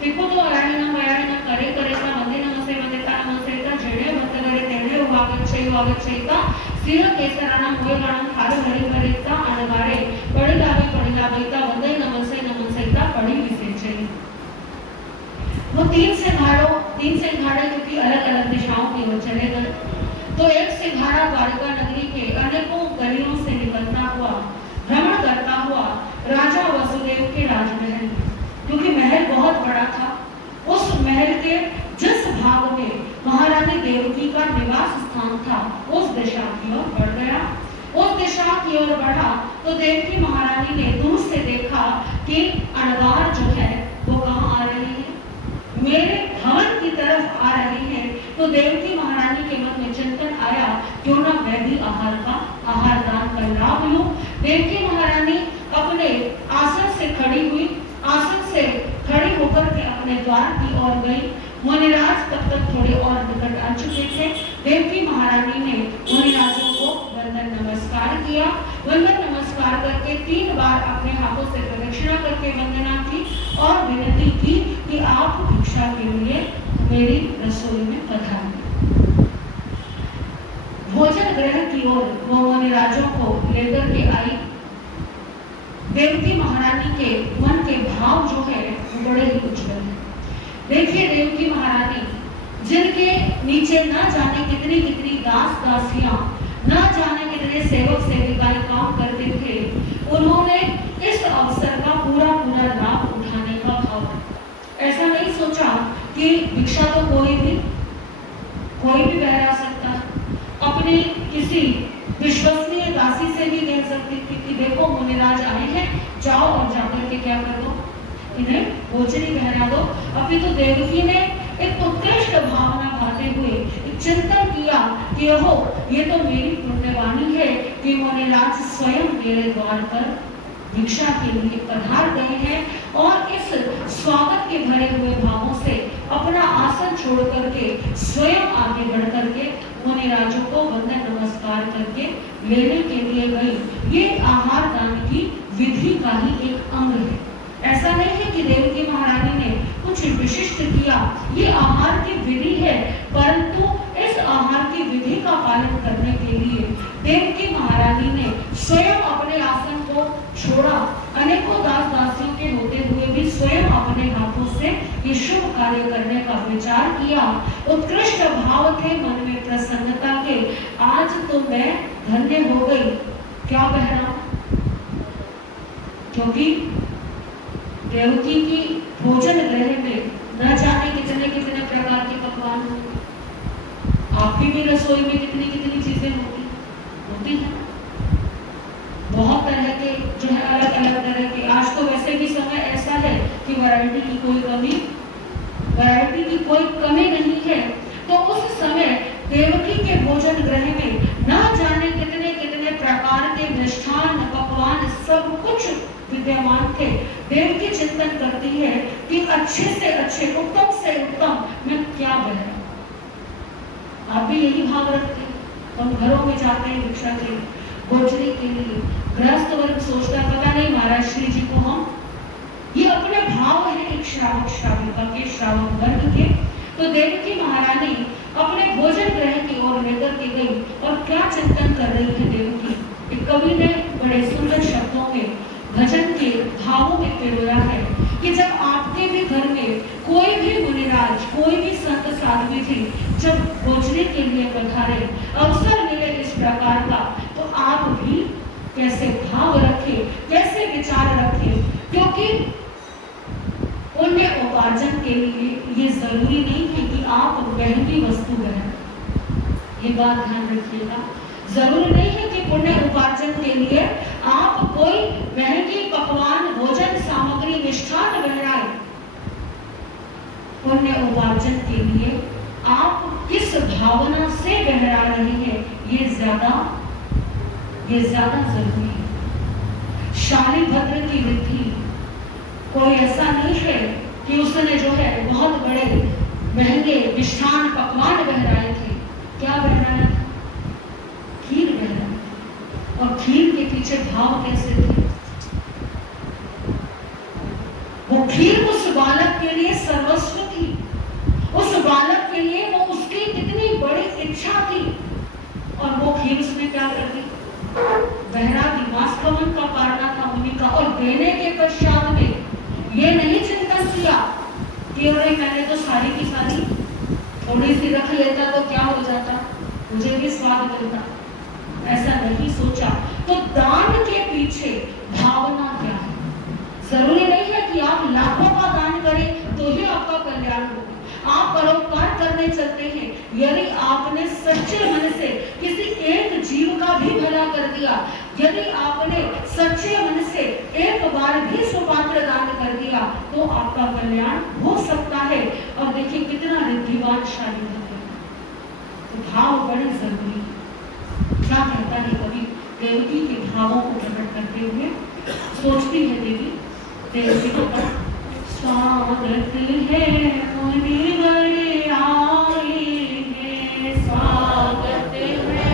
पिकुतो अयाणिना करे करेता वंदे नमस्ते वंदेता नमस्तेता जेणे भक्तगरे तेणे वागच्छेता स्त्रील केसराणा मोयगाणं थार हरि हरिता अनगारे पडिलाबैता वंदे नमस्तेता पड़ी विसेचे। वो तीन सिंघाड़े क्योंकि अलग अलग दिशाओं की ओर चले गए, तो एक सिंघाड़ा द्वारिका नगरी के अनेकों गलियों से निकलता हुआ भ्रमण करता हुआ राजा वसुदेव के राजमहल, क्योंकि महल बहुत बड़ा था, उस महल के जिस भाग में महारानी देवकी का निवास स्थान था उस दिशा की ओर बढ़ गया। उस दिशा की ओर बढ़ा तो देवकी महारानी ने दूर से देखा कि अनगार जो है वो कहाँ आ रही है, मेरे भवन की तरफ आ रही है। तो देवकी महारानी के मन में चिंतन आया, क्यों ना मैं भी आहार दान का लाभ लूं। देवकी महारानी अपने आसन से खड़ी हुई, आसन से खड़ी होकर के अपने द्वार की ओर गई। मुनिराज तब तक थोड़े और निकट आ चुके थे। देवकी महारानी ने मुनिराजों को वंदन नमस्कार किया। वंदन नमस्कार करके 3 बार अपने हाथों से प्रदक्षिणा करके वंदना की और विनती की कि आप भिक्षा के लिए मेरी रसोई में पधारिए। भोजन ग्रह की ओर वो मुनिराजों को लेकर के आई। देवकी महारानी के मन के भाव जो है वो बड़े ही उज्जवल है। देखिए देवकी महारानी जिनके नीचे न जाने कितनी दास दासियां, न जाने कितने सेवक सेविकाएं काम करते थे, उन्होंने इस अवसर का पूरा लाभ उठाने का भाव, ऐसा नहीं सोचा कि भिक्षा तो कोई भी बहरा सकता है। अपनी किसी विश्वसनीय दासी से भी कह सकती थी कि देखो मुनिराज आए हैं, जाओ और जाकर के क्या कर दो, इन्हें भोजनी बहरा दो। अभी तो देवकी ने एक उत्कृष्ट भावना भाते हुए एक चिंतन किया कि ओहो ये तो मेरी पुण्यवाणी है कि मुनिराज स्वयं मेरे द्वार पर भिक्षा के लिए पधार गए हैं और इस स्वागत के भरे हुए भावों से अपना आसन छोड़ करके स्वयं आगे बढ़ करके मुनिराजों को वंदन नमस्कार करके लेने के लिए गई। ये आहार दान की विधि का ही एक अंग है। ऐसा नहीं है कि देवकी महारानी ने कुछ विशिष्ट किया, ये आहार की विधि है, परंतु इस आहार की विधि का पालन करने के लिए देवकी महारानी ने स्वयं अपने आसन को छोड़ा। अनेकों दास दासियों के होते हुए भी स्वयं अपने हाथों से ये शुभ कार्य करने का विचार किया। उत्कृष्ट भाव थे मन में प्रसन्नता के, आज तो मैं धन्य हो गई। क्या बहना, क्योंकि देवकी की भोजन गृह में न जाने कितने प्रकार के पकवान होंगे। आपकी भी रसोई में कितनी चीजें होती हैं, बहुत तरह के जो है अलग तरह के। आज तो वैसे भी समय ऐसा है कि वैरायटी की कोई कमी नहीं है। तो उस समय देवकी के भोजन गृह में न जाने कितने प्रकार के मिष्ठान पकवान सब कुछ विद्यमान थे। देवकी चिंतन करती है कि अच्छे से अच्छे, उत्तम से उत्तम मैं क्या बनाऊं। आप भी यही भाव रखते हैं। हम घरों में जाते हैं भिक्षा के लिए, भोजनी के लिए, गृहस्थ वर्ग सोचता पता नहीं महाराज श्री जी को हम, ये अपने भाव है एक श्रावक श्राविका के, श्रावक वर्ग के। तो देवकी महारानी अपने भोजन गृह की ओर लेकर के गई और क्या चिंतन कर रही है देवकी। एक कवि ने बड़े सुंदर शब्दों में भजन के भावों में पिरोया है कि जब आपके भी घर में कोई भी मुनिराज, कोई भी संत साध्वी थी, जब भोजने के लिए पधारे, अवसर मिले इस प्रकार का, तो आप भी कैसे भाव रखें, कैसे विचार रखें। क्योंकि पुण्य उपार्जन के लिए ये जरूरी नहीं है कि आप महंगी वस्तु बनाएं, ये बात ध्यान रखिएगा। जरूरी नहीं है कि पुण्य उपार्जन के लिए आप कोई महंगी पकवान, भोजन सामग्री, मिष्ठान बहराएं। पुण्य उपार्जन के लिए आप किस भावना से बहरा रहे हैं, ये ज्यादा जरूरी है। शालिभद्र की विधि कोई ऐसा नहीं है कि उसने जो है बहुत बड़े महंगे मिष्ठान पकवान बहराए थे। क्या बहराया था? खीर बहराया। और खीर के पीछे भाव कैसे थे? वो खीर उस बालक के लिए सर्वस्व थी, उस बालक के लिए वो उसकी कितनी बड़ी इच्छा थी, और वो खीर उसने क्या कर दी? बहरा दिमास्कवन का पारना था मुनि का। और देने के पश्चात में ये नहीं चिंतन किया कि अरे मैंने तो सारी की सारी थोड़ी सी रख लेता तो क्या हो जाता, मुझे भी स्वाद मिलता, ऐसा नहीं सोचा। तो दान के पीछे भावना क्या है? जरूरी नहीं है कि आप लाखों का दान करें तो ही आपका कल्याण होगा। आप परोपकार करने चलते हैं, यदि आपने सच्चे मन से किसी एक जीव का भी भला कर दिया, यदि आपने सच्चे मन से एक बार भी सुपात्र दान कर दिया, तो आपका कल्याण हो सकता है। और देखिए कितना रिद्धिवानशाली होते हैं। तो भाव बड़े जरूरी है। क्या कहता है कवि? देवकी के भावों को प्रकट करते हुए सोचती है देवी, देवकी का स्वागत है मुनिवर आए हैं, स्वागत है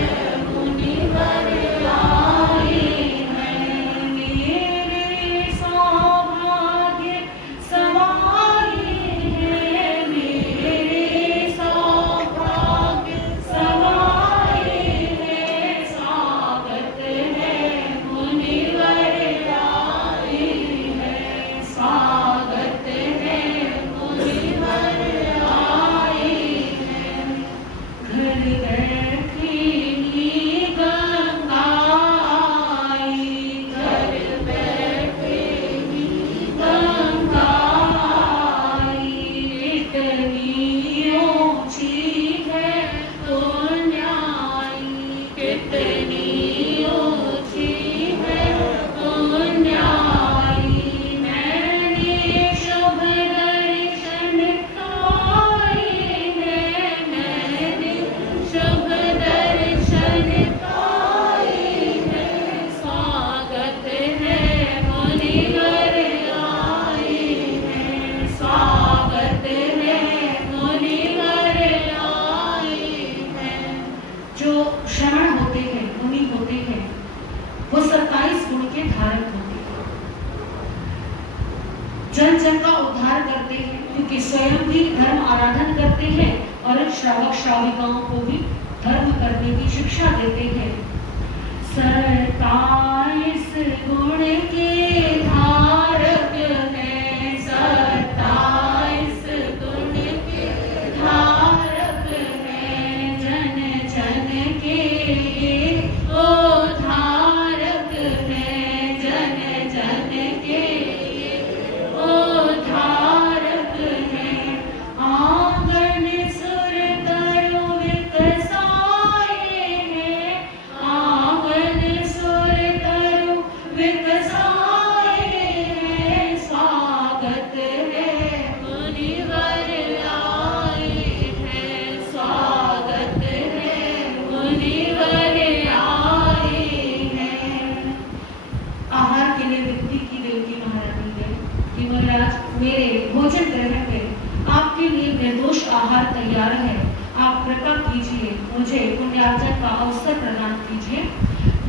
मुनिवर आए हैं, मेरे सौभाग्य सवाए हैं, मेरे सौभाग्य सवाए हैं, स्वागत है मुनिवर आए हैं, स्वागत है मुनिवर आए हैं। घर बैठी ही गंगा आई, घर बैठे ही गंगा आई, इतनी ऊंची है तो न्याई, कितनी ऊंची है तो न्याई, मैंने शुभ दर्शन पाए हैं, मैंने शुभ दर्शन पाए हैं, स्वागत है मुनिवर आए हैं, स्वागत है मुनिवर आए हैं। जो शरण होते हैं, मुनि होते हैं, वो 27 गुण के धारक होते हैं, जन जन का उद्धार करते हैं, क्योंकि स्वयं भी धर्म आराधन करते हैं और श्रावक श्राविकाओं को भी धर्म करने की शिक्षा देते हैं। 27 गुण के धारक हैं, 27 गुण के धारक हैं, जन जन के ओ धारक हैं, जन जन के ओ धारक हैं, आंगन सुर तरु विकसाए हैं, आंगन सुर तरु विकसाए हैं, स्वागत है मुनिवर आए हैं, स्वागत है मुनिवर आए हैं। आहार के लिए विनती की देवकी महारानी ने कि महाराज मेरे भोजन ग्रह में आपके लिए निर्दोष आहार तैयार है, आप कृपा कीजिए, मुझे पुण्यार्जन का अवसर प्रदान कीजिए।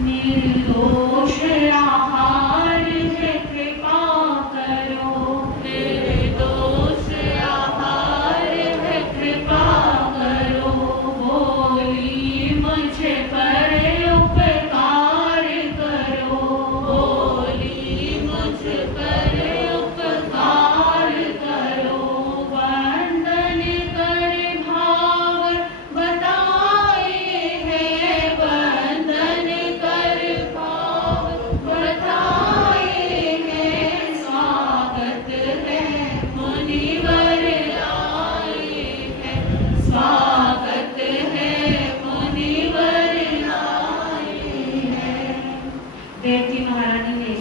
निर्दोष आहार है कृपा करो, निर्दोष आहार है कृपा करो, बोली मुझे पर उपकार करो, बोली मुझ पर उपकार करो, वंदन कर भाव बताए हैं, वंदन कर भाव बताए हैं, स्वागत है मुनिवर आए हैं, स्वागत है मुनिवर आए हैं। देवकी महारानी ने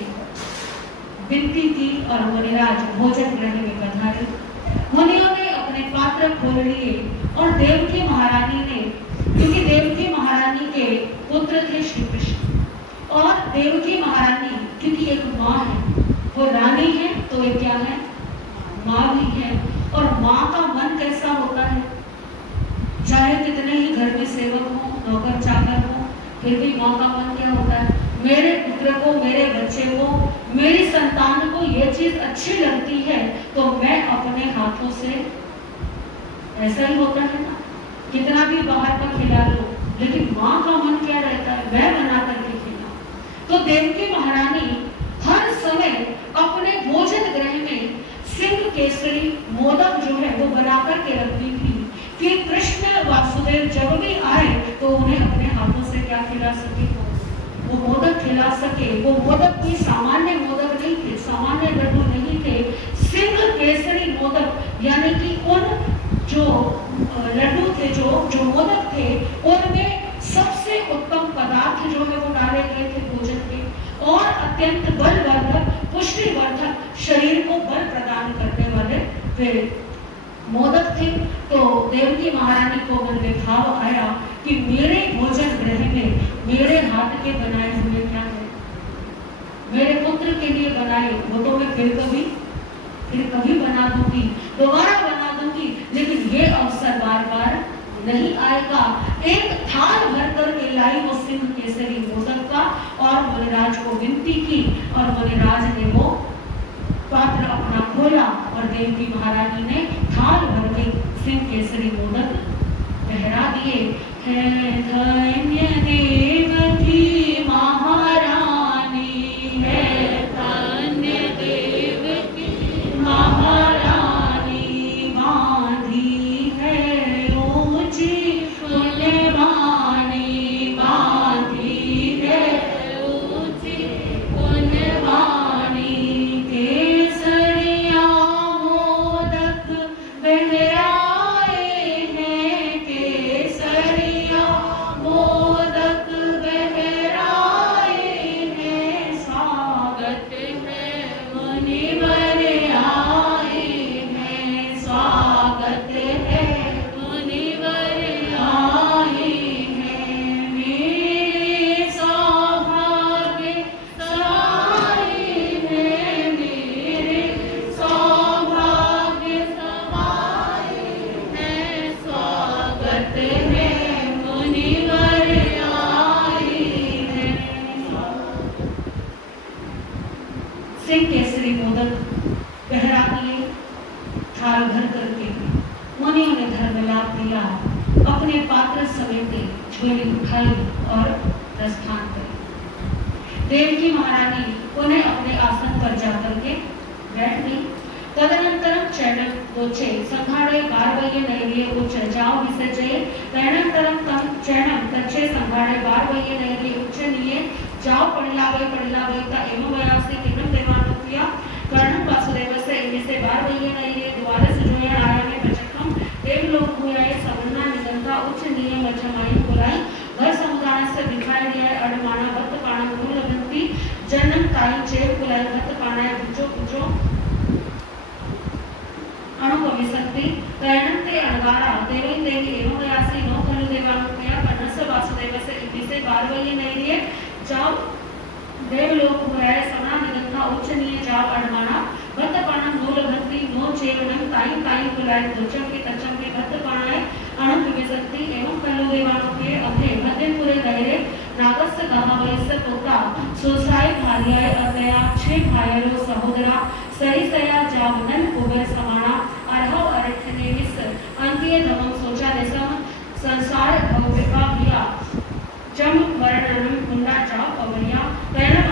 विनती की और मुनिराज भोजन ग्रह में पधारे। मुनियों ने अपने पात्र खोल लिए और देवकी महारानी ने, क्योंकि देवकी महारानी के पुत्र थे श्री कृष्ण, और देवकी महारानी क्योंकि एक माँ है, वो रानी है तो ये क्या है? माँ भी है। और माँ का मन कैसा होता है? चाहे कितने ही घर में सेवक हो, नौकर चाकर हो, फिर भी माँ का मन क्या होता है? मेरे पुत्र को, मेरे बच्चे को, मेरी संतान को ये चीज अच्छी लगती है तो मैं अपने हाथों से, ऐसा ही होता है ना, कितना भी बाहर का खिला लो, लेकिन माँ का मन क्या रहता है, मैं बना करके खिलाऊं। तो देवकी महारानी हर समय अपने भोजन गृह में सिंह केसरी मोदक जो है वो बनाकर के रखती थी कि कृष्ण वासुदेव जब भी आए तो उन्हें अपने हाथों से क्या खिला सके, वो मोदक खिला सके। वो मोदक कोई सामान्य मोदक नहीं थे, सामान्य लड्डू नहीं थे, सिंह केसरी मोदक, यानी कि उन जो लड्डू थे, जो मोदक थे, उनमें सबसे उत्तम पदार्थ जो है वो डाले गए थे भोजन के, और अत्यंत बलवर्धक, पुष्टिवर्धक, शरीर को बल प्रदान करने वाले वे मोदक थे। तो देवकी महारानी को मन में भाव आया कि मेरे भोजन गृह में मेरे हाथ के बनाए हुए क्या है, मेरे पुत्र के लिए बनाए, वो तो मैं फिर कभी बना दूंगी, दोबारा बना दूंगी, लेकिन ये अवसर बार बार नहीं आएगा। एक थाल भर कर के लाई वो सिंह केसरी मोदक का, और मुनिराज को विनती की, और मुनिराज ने वो पात्र अपना खोला, और देवकी महारानी ने थाल भर के सिंह केसरी मोदक पहरा दिए। है धन्य देवकी महारानी, है धन्य देवकी महारानी, बांधी है ऊंची पुण्यवानी, बांधी है ऊंची पुण्यवानी, केसरिया मोदक बहराए हैं, केसरिया मोदक बहराए हैं, स्वागत है मुनिवर आए हैं, स्वागत है मुनिवर आए हैं, मेरे सौभाग्य समाए हैं, मेरे सौभाग्य समाए हैं, स्वागत है मुनिवर आए हैं। सिंह केसरी मोदक पहरा दिए, थाल भर करके मुनियों ने धर्मलाभ दिया, अपने पात्र समेटे, झोली उठाई और प्रस्थान करे। देवकी महारानी उन्हें अपने आसन पर जाकर के बैठ गई। तदनंतरम चैनम दोचे संघाड़े बारवये नैरिये उच्च जाओ विसर्जये, तदनंतरम तम चैनम तच्चे संघाड़े बारवये नैरिये उच्च निये, जाओ पड़िलावई ता एवं वयासी किन्नम देवानुप्रिया, कर्णम वासुदेवस्य इनसे बारवये नैरिये द्वारे सुजोया आयामे प्रचक्कम, देवलोक हुयाए सवर्णा निगंधा उच्च निये मध्यमाई बुलाई, घर समुदाय से दिखाई दिया अडमाना भक्त पाणा मूल लगंती, जन्म ताई चेव कुलाई भक्त पाणा बुझो बुझो अणुभविसक्ति, तैणन्ते अणगारा देवै देवी एवं वयासी नो खलु देवानुप्रिया, कर्णस्य वासुदेवस्य इनसे बारवये नैरिये, जाओ देवलोक हुयाए सवर्णा निगंधा उच्च निये, जाओ अडमाना भक्त पाणा मूल लगंती, नो चेवनम ताई ताई कुलाई दोचम के तचम के भक्त पाणाए अणुभविसक्ति एवं खलु देवानुप्रिय, अभे मध्यपुरे दैरे नागस्य गाहावयस्य तोता, सोसाय भार्याय अतया छे भायरो सहोदरा, सरिसया जावनन कुबर समाना, अरहव अरठने विस अंतिय धमम सोचा देसम, संसार भव्यका भिया, जम वर्णनम कुंडा जाव पवैया, तैणम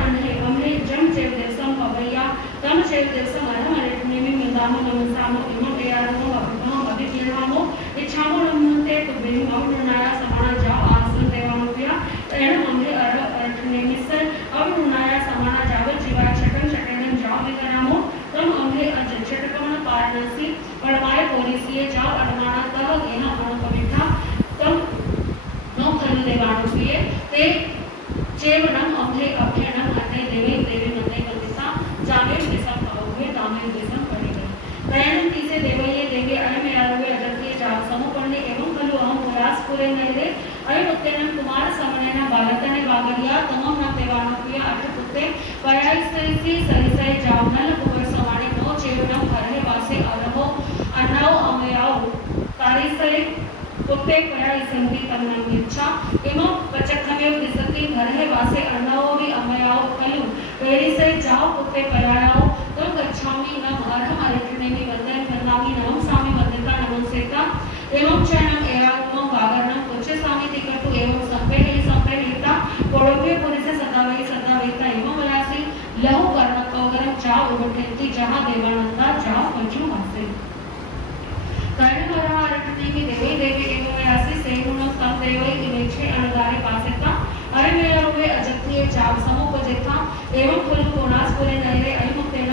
अम्हे जम चेव देसम पवैया, तम चेव देसम अरहम अरठने में मिंदामो नमसामो इमं एयारमो अभिमो अभिकीर्णामो, इच्छामो नमन्ते तुभ्यं अवरुणाया समाना जाव आसन देवानुप्रिया, तैणम अम्हे अरठने मिस अवरुणाया समाना जाव जीवा छटम छटनम जाव विकरामो, तम अम्हे अज छटकमन पारणसी पड़वाए पोलिसिए जाव अडमाना तह गेना अणुपविठा, तम नो खलु देवानुप्रिय, ते चेवनम अम्हे अभ्यनम अन्य देवी देवी मन्ने वंदिता, जावे देसम पावुवे दामे देसम पड़े गए। तैणम तीसे देवये देवी अयमे आरुवे अजत्ये जाव समुपन्ने एवं खलु अहम उल्लासपुरे नैरे, अयम उत्तेनम कुमार समनेना बालतने वागरिया, तमम न देवानुप्रिय अठपुत्ते, पयाई सरिसय जाव नल कुबर समाने, नो चेवनम हरहे वासे अरहो अन्नाओ अमयाओ, तारिसय पुत्ते पयाई संधि तन्नम इच्छा इमं पचखमेव दिसति घरे वासे अर्णवो भी अमयाओ खलु पेरी से जाओ पुत्ते पयाओ तम गच्छामि नम अर्हम अरिष्णेमि वंदन करनामि नमः स्वामी वंदिता नमः सेता एवं चरणम एवात्मं वागरणम उच्च स्वामी तिकटु एवं संपेहिता कोड़ोपे पुरी से सदा वेता एवं वयासी लहु कर्ण कौगरम जाओ उठेंति जहाँ देवानंदा जाओ पंचु हासे कर्णवरा अरिष्णेमि देवी देवी एवं वयासी सेहुनो तम देवै इमेचे अणगारे पासेता अरे मेरा रुवे अजक्तिये जाप समुपजेता एवं फुल कोणास पुरे नैरे अयमुक्तेन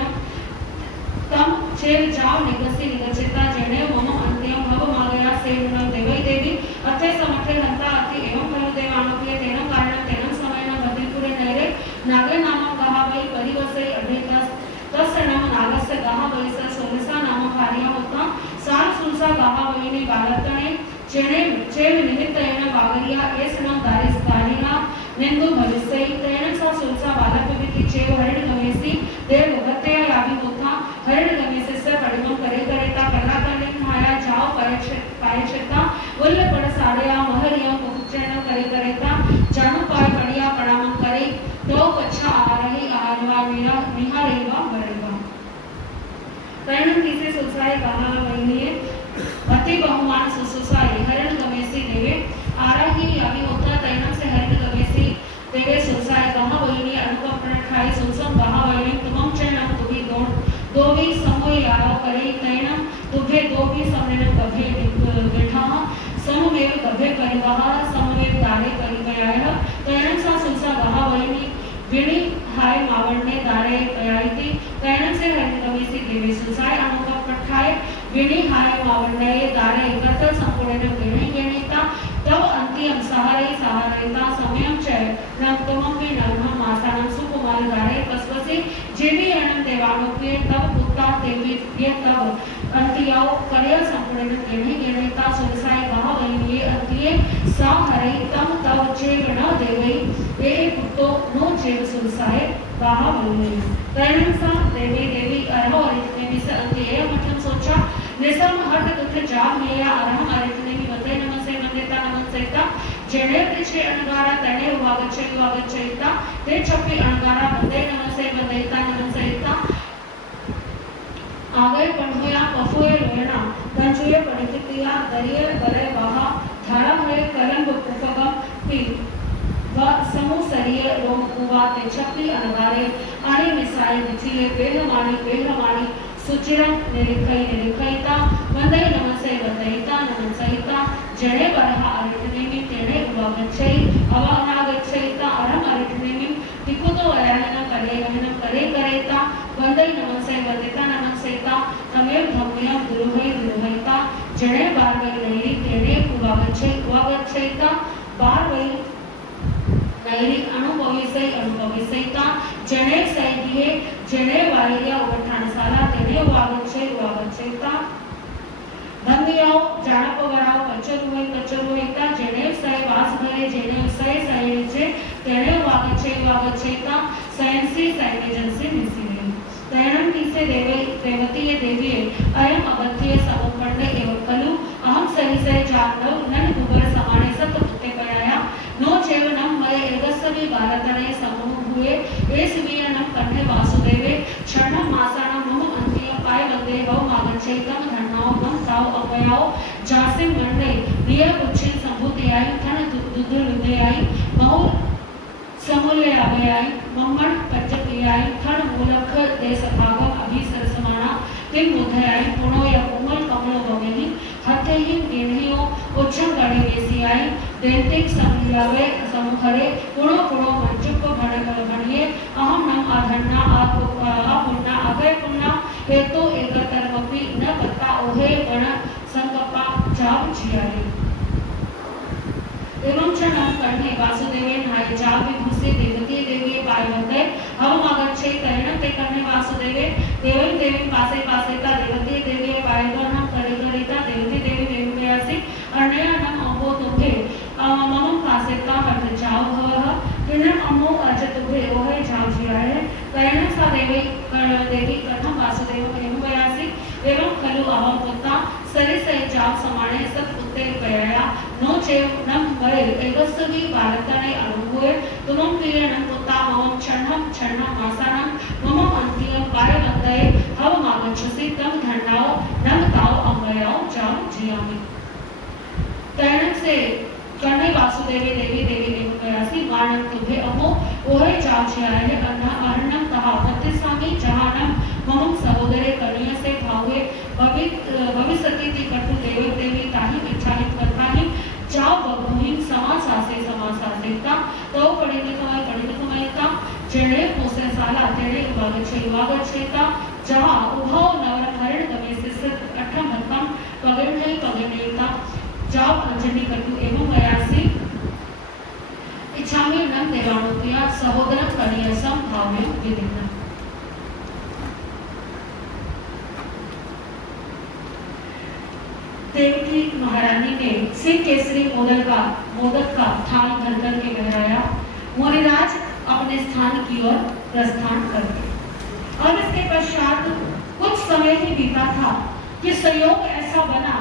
तम चेर जाव निगसी निगचेता जने मम अंत्यम भव मागया सेनुनं देवै देवी अते समथे हंता अति एवं फल देवानुप्रिय तेनं कारणं तेनं समयेन बदिपुरे नैरे नागे नामं गहावै परिवसै अभेतस तस्य नाम नागस्य गहावै स सोमसा नाम कार्य होता सार सुलसा गहावैने बालतणे जेणे चेव निमित्तेन वागरिया एसनं दारिस दारिना निंदु भविष्य तेन सा सुलसा बालकविति चेव हरिण गमेसी देव भगत्या यावि होता हरिण गमेसी से परिमं करे करेता कला करने माया जाओ पायक्षता उल्ल पड़ साड़या महरिया मुक्चेन करे करेता जानु पाय पड़िया पड़ामं करे तो अच्छा आ रही आरवा मेरा निहारेगा बरेगा तैनम किसे सुलसाए कहा वहीने अति बहुमान सुसुसाए हरिण गमेसी देवे आरही यावि होता तैनम से हरिण गमेसी देवे सुलसाए कहा वहीने अनुकंपन खाई सुसम कहा वहीने तुमं चरणम तुभी दोवी समोय यारो करे तैनम तुभे दोवी समनेन कभे बैठा सममेव कभे परिवाह सममेव दारे परिवयाय तैनम सा सुलसा कहा वहीने विणी हाय मावणने दारे पयाईति तैनम से हरिण गमेसी देवे सुलसाए अनुकंपन खाए विणी हाय मावणने दारे एकत्र संपूर्ण विणी गणिता तव अंतिम सहारयिता समयं च नक्तमं वे नरमं मासानं सुकुमार दारे तस्वसे जेवी अणं देवानुप्रिय तव पुत्ता देवी प्रिय तव अंतियाओ करिया संपूर्ण विणी गणिता सुलसाए गहावैनिये अंतिये सा हरयितं तव चेव न देवै ए पुत्तो नो चेव सुलसाए गहावैनिये तैनं सा देवी देवी अरहो अरिष्णेमि स अंतिये मठं सोचा निसम हट दुख जाग मेया अरहम अरिष्णेमि वंदे नमसे वंदिता नमस्सेता जेणे तिचे अणगारा तणे वागच्छेता ते छपी अणगारा वंदे नमसे वंदिता नमस्सेता आगे पढ़ोया पफुए लोयना दंचुए पढ़ितिया दरिये बरे वाहा धारा भरे कलंब पुफगम पी व समूह सरिय रोम कुवा ते छपी अणगारे आने मिसाए निचिले बेहमानी सुचिरं निरीखयिता वंदे नमसे वंदिता नमस्सेता जणे बरहा अरिष्णेमि तेणे वागच्छै अवानागच्छैता अरम अरिष्णेमि तिकुतो अयाहन करे करेता वंदे नमसे वंदिता नमस्सेता तमेव धम्यं दुरुहैता जणे बारवै नैरी तेणे वागच्छैता बारवै नैरी अनुभविसैता जणे सैदिये जणे वायरिया उठाणसाला तेणे वागच्छैता धम्याओ जाणपवराओ कचरुहैता जणे सै वास घरे जणे सै सैनिचे तेणे वागच्छैता सैंसी सैनिजनसी निसिले तैणं किसे देवतीये देवीये अयम अगत्ये समुपन्ने एव खलु अहं सहिसे जानव नन दुबर समाने सत पुत्ते पयाया नो चेव नम मये एगस्सवि भारतने समूह हुए एसवीयनं कन्ने वासुदेवे क्षणं मासानं मम अंतिय पाय वंदे भव मागच्छैतं धन्नाओ मम ताव अपयाओ जासिम मंडे निय उच्छिन संभूतियाई थन दुदुलुदयाई महु समूल्य आभयाई मम्मण पंचप्रियाई थन मूलक देशभागम अभिसरसमाना तिम मुधयाई पुणो या कोमल कमलो भवेनी हत्यहिं गिन्हियो उच्छं गणे वेसियाई देंतिक समलियावे समुखरे पुणो मंचुप भणिये अहम नम आधन्ना आपुन्ना अभय पुन्ना हेतु एकतरमपि न पत्ता ओहे गण संकपा जाव जियारी एवं च नम कर्णे वासुदेवे नाय जाव विभूषे देवती देवी पायवंदे हम आगच्छे तैणं ते कर्णे वासुदेवे देवी पासे ता देवती देवी पायगणं करिता देवती देवी वेमुयासि अनया नम अम्बो तुभे मम पासेता हट जाव भवः किरण अम्मो अज तुभे ओहे जाव जियारे तैणं सा देवी कथम वासुदेव वेमुयासि एवं खलु अहं पुत्ता सरिसै जाव समाणे सत उत्ते पयया नो चेव नम मरे एवस्वी बालकने अनुभवे तुमं पीयनं पुत्ता मम क्षणं मासानं मम अंतियं काय वंदये हव मागच्छसि तम धन्नाओ नम ताओ अमयाओ जाव जियामि। तैणक से कन्ने वासुदेवी देवी देवी एवं मानम तुभे अमो ओहे जावछयाय अहन्नम तहा पतिस्वामी जहानम मम सहोदरे कन्या से भावे भविष्यति ति कटु देव देवी ताहि इच्छाहि करताहि जाव बभूहि समासासेता तो पडितकमयता जेणे पोसे साला तेणे युवागच्छेता जहा उभाव नवर हरण गमे से अठम हतम पगड़ेता जाव अंजलि कटु एवं वयासी इच्छामि नम देवानुप्रिया सहोदरम कन्यासम भाव्यं विदिन्नम। देवकी महारानी ने सिंह केसरी मोदक का थाल भर कर के बहराया। मुनिराज अपने स्थान की ओर प्रस्थान कर गए और इसके पश्चात कुछ समय ही बीता था कि संयोग ऐसा बना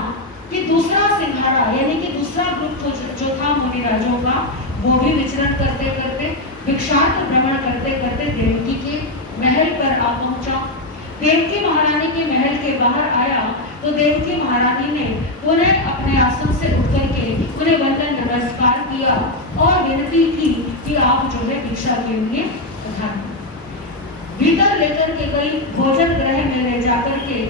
कि दूसरा सिंघाड़ा यानी कि दूसरा ग्रुप जो था मुनिराजों का वो भी विचरण करते करते भिक्षार्थ भ्रमण करते करते देवकी के महल पर आ पहुंचा। देवकी महारानी के महल के बाहर आया तो देवकी महारानी ने उन्हें अपने आसन से उठकर के उन्हें वंदन नमस्कार किया और विनती की कि आप जो है भिक्षा के लिए पधारें। भीतर लेकर के गई भोजन गृह में ले जाकर के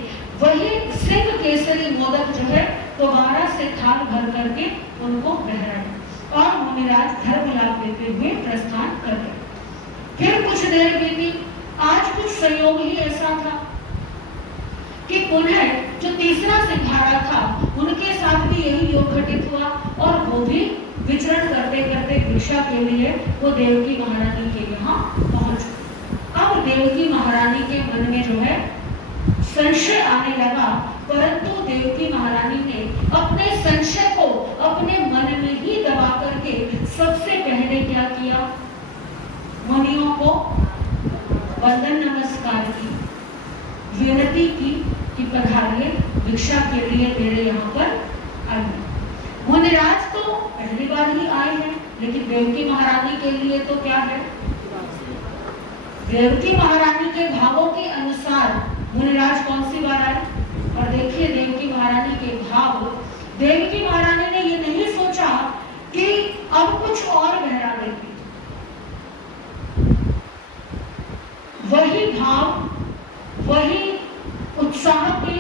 वही सिंह केसरी मोदक जो है दोबारा से थाल भर करके उनको बहराए और मुनिराज धर्म लाभ देते हुए प्रस्थान कर गए। फिर कुछ देर बीती। आज कुछ संयोग ही ऐसा था कि पुनः जो तीसरा सिंघाड़ा था उनके साथ भी यही योग घटित हुआ और वो भी विचरण करते करते भिक्षा के लिए वो देवकी महारानी के यहाँ पहुंच गए। अब देवकी महारानी के मन में जो है संशय आने लगा, परंतु देवकी महारानी ने अपने संशय को अपने मन में ही दबा करके सबसे पहले क्या किया, मुनियों को वंदन नमस्कार की, विनती की कि पधारिए भिक्षा के लिए मेरे यहाँ पर आइए। मुनिराज तो पहली बार ही आए हैं, लेकिन देवकी महारानी के लिए तो क्या है, देवकी महारानी के भावों के अनुसार मुनिराज कौन सी बार आए। और देखिए देवकी महारानी के भाव, देवकी महारानी ने ये नहीं सोचा कि अब कुछ और बहरा देगी, वही भाव, वही उत्साह के,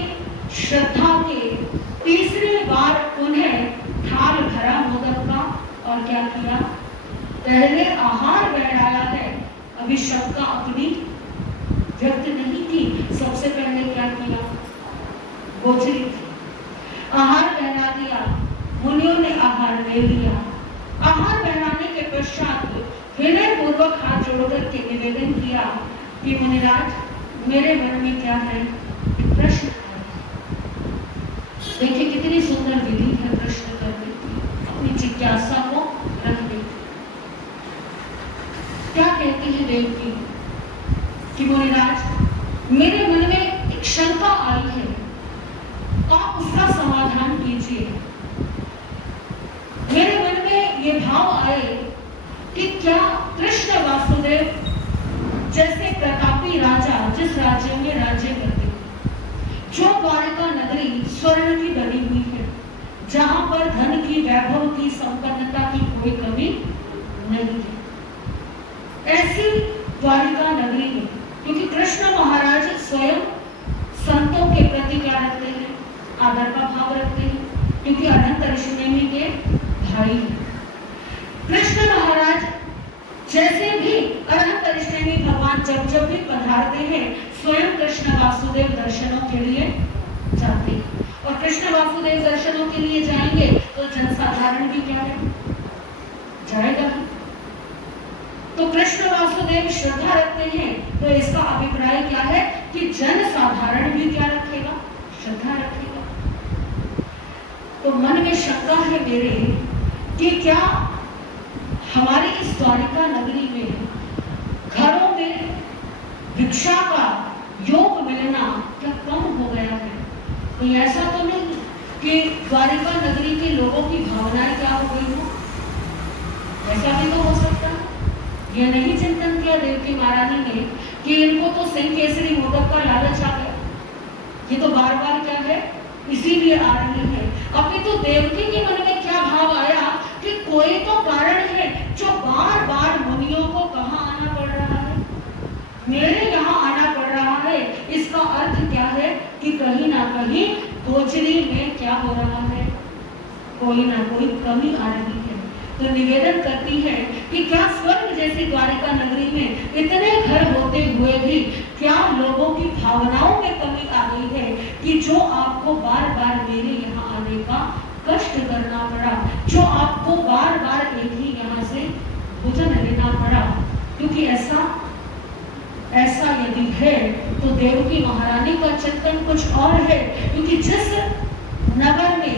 श्रद्धा के तीसरी बार उन्हें थाल भरा मोदक का और क्या किया, पहले आहार बहराया है, अभी शंका अपनी व्यक्त नहीं की, सबसे पहले क्या किया, गोचरी थी, आहार बहरा दिया। मुनियों ने आहार ले लिया। आहार बहराने के पश्चात विनय पूर्वक हाथ जोड़कर के निवेदन किया कि मुनिराज, मेरे मन में क्या है, एक प्रश्न है। देखिए कितनी सुंदर विधि है प्रश्न करने की, अपनी जिज्ञासा को रखने की। क्या कहती है देवकी कि मुनिराज, मेरे मन में एक शंका आई है, आप उसका समाधान कीजिए। मेरे मन में ये भाव आए कि क्या कृष्ण वासुदेव जैसे प्रतापी राजा जिस राज्य में राज्य करते, जो द्वारिका नगरी स्वर्ण की बनी हुई है, जहां पर धन की, वैभव की, संपन्नता की कोई कमी नहीं है, ऐसी द्वारिका नगरी में, क्योंकि कृष्ण महाराज स्वयं संतों के प्रति क्या रखते हैं, आदर का भाव रखते हैं, क्योंकि अनंत ऋषि के भाई हैं। कृष्ण महाराज जैसे भी अनंत ऋषि भगवान जब भी पधारते हैं, स्वयं कृष्ण वासुदेव दर्शनों के लिए जाते हैं, और कृष्ण वासुदेव दर्शनों के लिए जाएंगे तो जनसाधारण भी क्या है, जाएगा। तो कृष्ण वासुदेव श्रद्धा रखते हैं, तो इसका अभिप्राय क्या है कि जन साधारण भी क्या रखेगा, श्रद्धा रखेगा। तो मन में शंका है मेरे कि क्या हमारी इस द्वारिका नगरी में घरों में भिक्षा का योग मिलना क्या कम हो गया है, कोई ऐसा तो नहीं। कि द्वारिका नगरी के लोगों की भावनाएं क्या हो गई हो। ऐसा भी तो हो सकता है। यह नहीं चिंतन किया देवकी महारानी ने कि इनको तो सिंह केसरी मोदक का लालच आ गया, ये तो बार बार क्या है इसीलिए आ रही है। अभी तो देवकी के मन में क्या भाव आया कि कोई तो कारण है जो बार बार मुनियों को कहाँ आना पड़ रहा है, मेरे यहाँ आना पड़ रहा है। इसका अर्थ क्या है कि कहीं ना कहीं गोचरी में क्या हो रहा है, कोई ना कोई कमी आ रही है। तो निवेदन करती है कि क्या स्वर्ग जैसी द्वारिका नगरी में इतने घर होते हुए भी क्या लोगों की भावनाओं में कमी आ गई है कि जो आपको बार बार मेरे यहाँ आने का कष्ट करना पड़ा, जो आपको बार बार एक ही यहाँ से भोजन लेना पड़ा। क्योंकि ऐसा यदि है तो देवकी महारानी का चिंतन कुछ और है। क्योंकि जिस नगर में,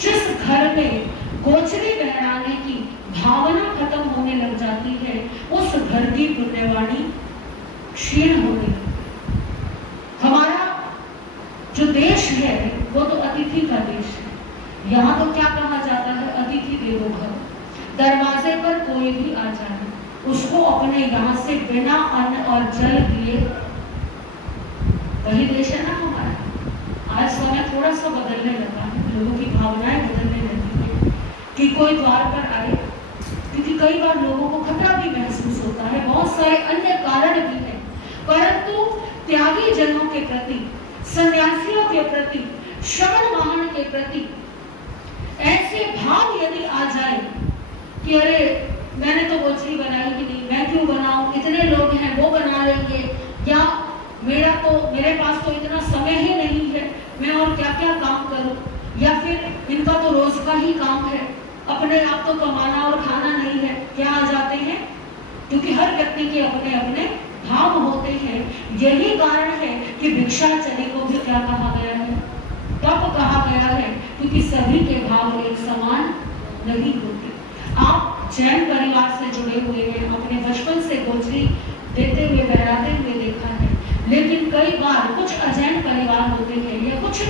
जिस घर में गोचरी बहराने की भावना खत्म होने लग जाती है, उस घर की पुण्यवाणी क्षीण हो गई। हमारा जो देश है वो तो अतिथि का देश है। यहाँ तो क्या कहा जाता है, अतिथि देवो भव। दरवाजे पर कोई भी आ जाए उसको अपने यहाँ से बिना अन्न और जल दिए, वही देश है ना हमारा। आज समय थोड़ा सा बदलने लगा है, लोगों की भावनाएं बदलने लगी है कि कोई द्वार पर आए, क्योंकि कई बार लोगों को खतरा भी महसूस होता है, बहुत सारे अन्य कारण भी हैं। परंतु त्यागी जनों के प्रति, सन्यासियों के प्रति, श्रवण महान के प्रति ऐसे भाव यदि आ जाए कि अरे मैंने तो गोचरी बनाई ही नहीं, मैं क्यों बनाऊं, इतने लोग हैं वो बना लेंगे, या मेरे पास तो इतना समय ही नहीं है, मैं और क्या क्या काम करूं, या फिर इनका तो रोज का ही काम है, अपने आप तो कमाना और खाना नहीं है, क्या आ जाते हैं। क्योंकि हर व्यक्ति के अपने अपने भाव होते हैं। यही कारण है कि भिक्षाचर्य को भी क्या कहा गया है, तप कहा गया है, क्योंकि सभी के भाव एक समान नहीं होते। आप जैन परिवार से जुड़े हुए हैं, अपने बचपन से गोचरी देते हुए बहराते हुए देखा है, लेकिन कई बार कुछ अजैन परिवार होते हैं या कुछ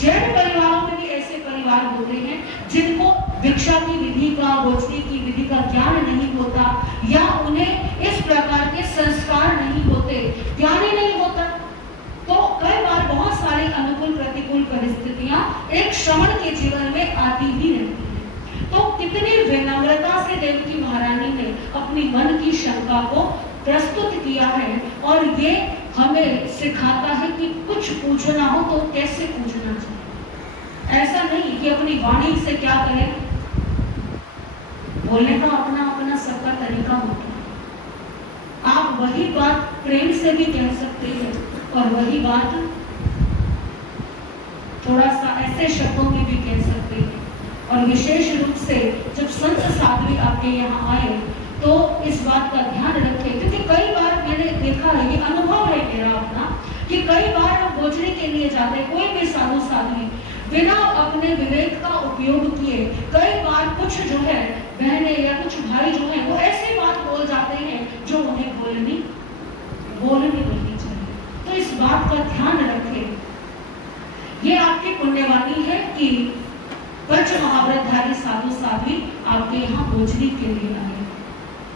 जैन परिवारों में भी ऐसे परिवार होते हैं जिनको भिक्षा की विधि का, गोचरी की विधि का ज्ञान नहीं होता, या उन्हें इस प्रकार के संस्कार नहीं होते, ज्ञान ही नहीं होता। तो कई बार बहुत सारी अनुकूल प्रतिकूल परिस्थितियां एक श्रमण के जीवन में आती ही रहती है। तो कितनी विनम्रता से देवकी महारानी ने अपनी मन की शंका को प्रस्तुत किया है, और ये हमें सिखाता है कि कुछ पूछना हो तो कैसे पूछना चाहिए। ऐसा नहीं कि अपनी वाणी से क्या करें, बोलने का अपना अपना सबका तरीका होता है। आप वही बात प्रेम से भी कह सकते हैं और वही बात थोड़ा सा ऐसे शब्दों में भी कह सकते हैं। और विशेष रूप से जब संत साध्वी आपके यहाँ आए तो इस बात का ध्यान रखें, क्योंकि कई बार मैंने देखा है, ये अनुभव है मेरा अपना, कि कई बार हम गोचरी के लिए जाते हैं, कोई भी साधु साध्वी बिना अपने विवेक का उपयोग किए कई बार कुछ जो है बहनें या कुछ भाई जो है वो ऐसी बात बोल जाते हैं जो उन्हें बोलनी नहीं चाहिए। तो इस बात का ध्यान रखें। ये आपकी पुण्यवाणी है कि पंच महाव्रतधारी साधु साध्वी आपके यहाँ गोचरी के लिए आए।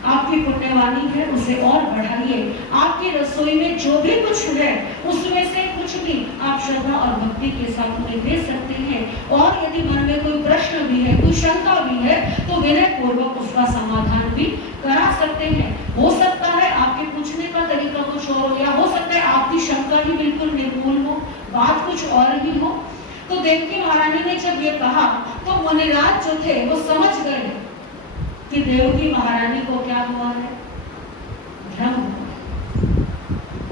आपकी पुण्यवाणी है, उसे और बढ़ाइए। आपकी रसोई में जो भी कुछ है उसमें से कुछ भी आप श्रद्धा और भक्ति के साथ उन्हें दे सकते हैं। और यदि मन में कोई प्रश्न भी है, कोई शंका भी है, तो विनय पूर्वक उसका समाधान भी करा सकते हैं। हो सकता है आपके पूछने का तरीका कुछ और हो, या हो सकता है आपकी शंका ही बिल्कुल निर्मूल हो, बात कुछ और ही हो। तो देवकी महारानी ने जब ये कहा तो मुनिराज जो थे वो समझ गए कि देवकी महारानी को क्या हुआ है, भ्रम हुआ।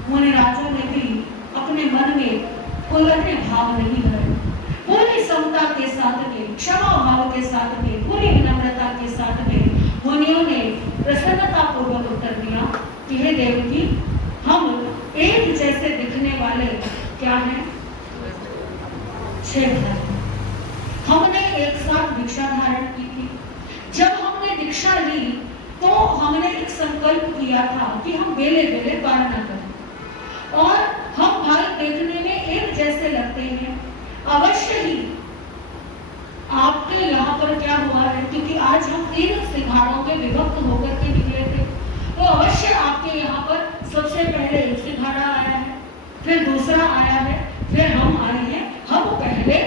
मुनिराजों ने भी अपने मन में कोई अन्य भाव नहीं धरे, पूरी समता के साथ में, क्षमा भाव के साथ में, पूरी विनम्रता के साथ में मुनियों ने प्रसन्नता पूर्वक उत्तर दिया कि हे देवकी, हम एक जैसे दिखने वाले क्या हैं, 6 भाई। हमने एक साथ भिक्षा धारण की थी। जब हमने दीक्षा ली तो हमने एक संकल्प किया था कि हम बेले बेले पार न करें, और हम भाई देखने में एक जैसे लगते हैं। अवश्य ही आपके यहाँ पर क्या हुआ है, क्योंकि आज हम 3 सिंहारों में विभक्त होकर के निकले थे, तो अवश्य आपके यहाँ पर सबसे पहले एक सिंहारा आया है, फिर दूसरा आया है, फिर हम आए हैं। हम पहले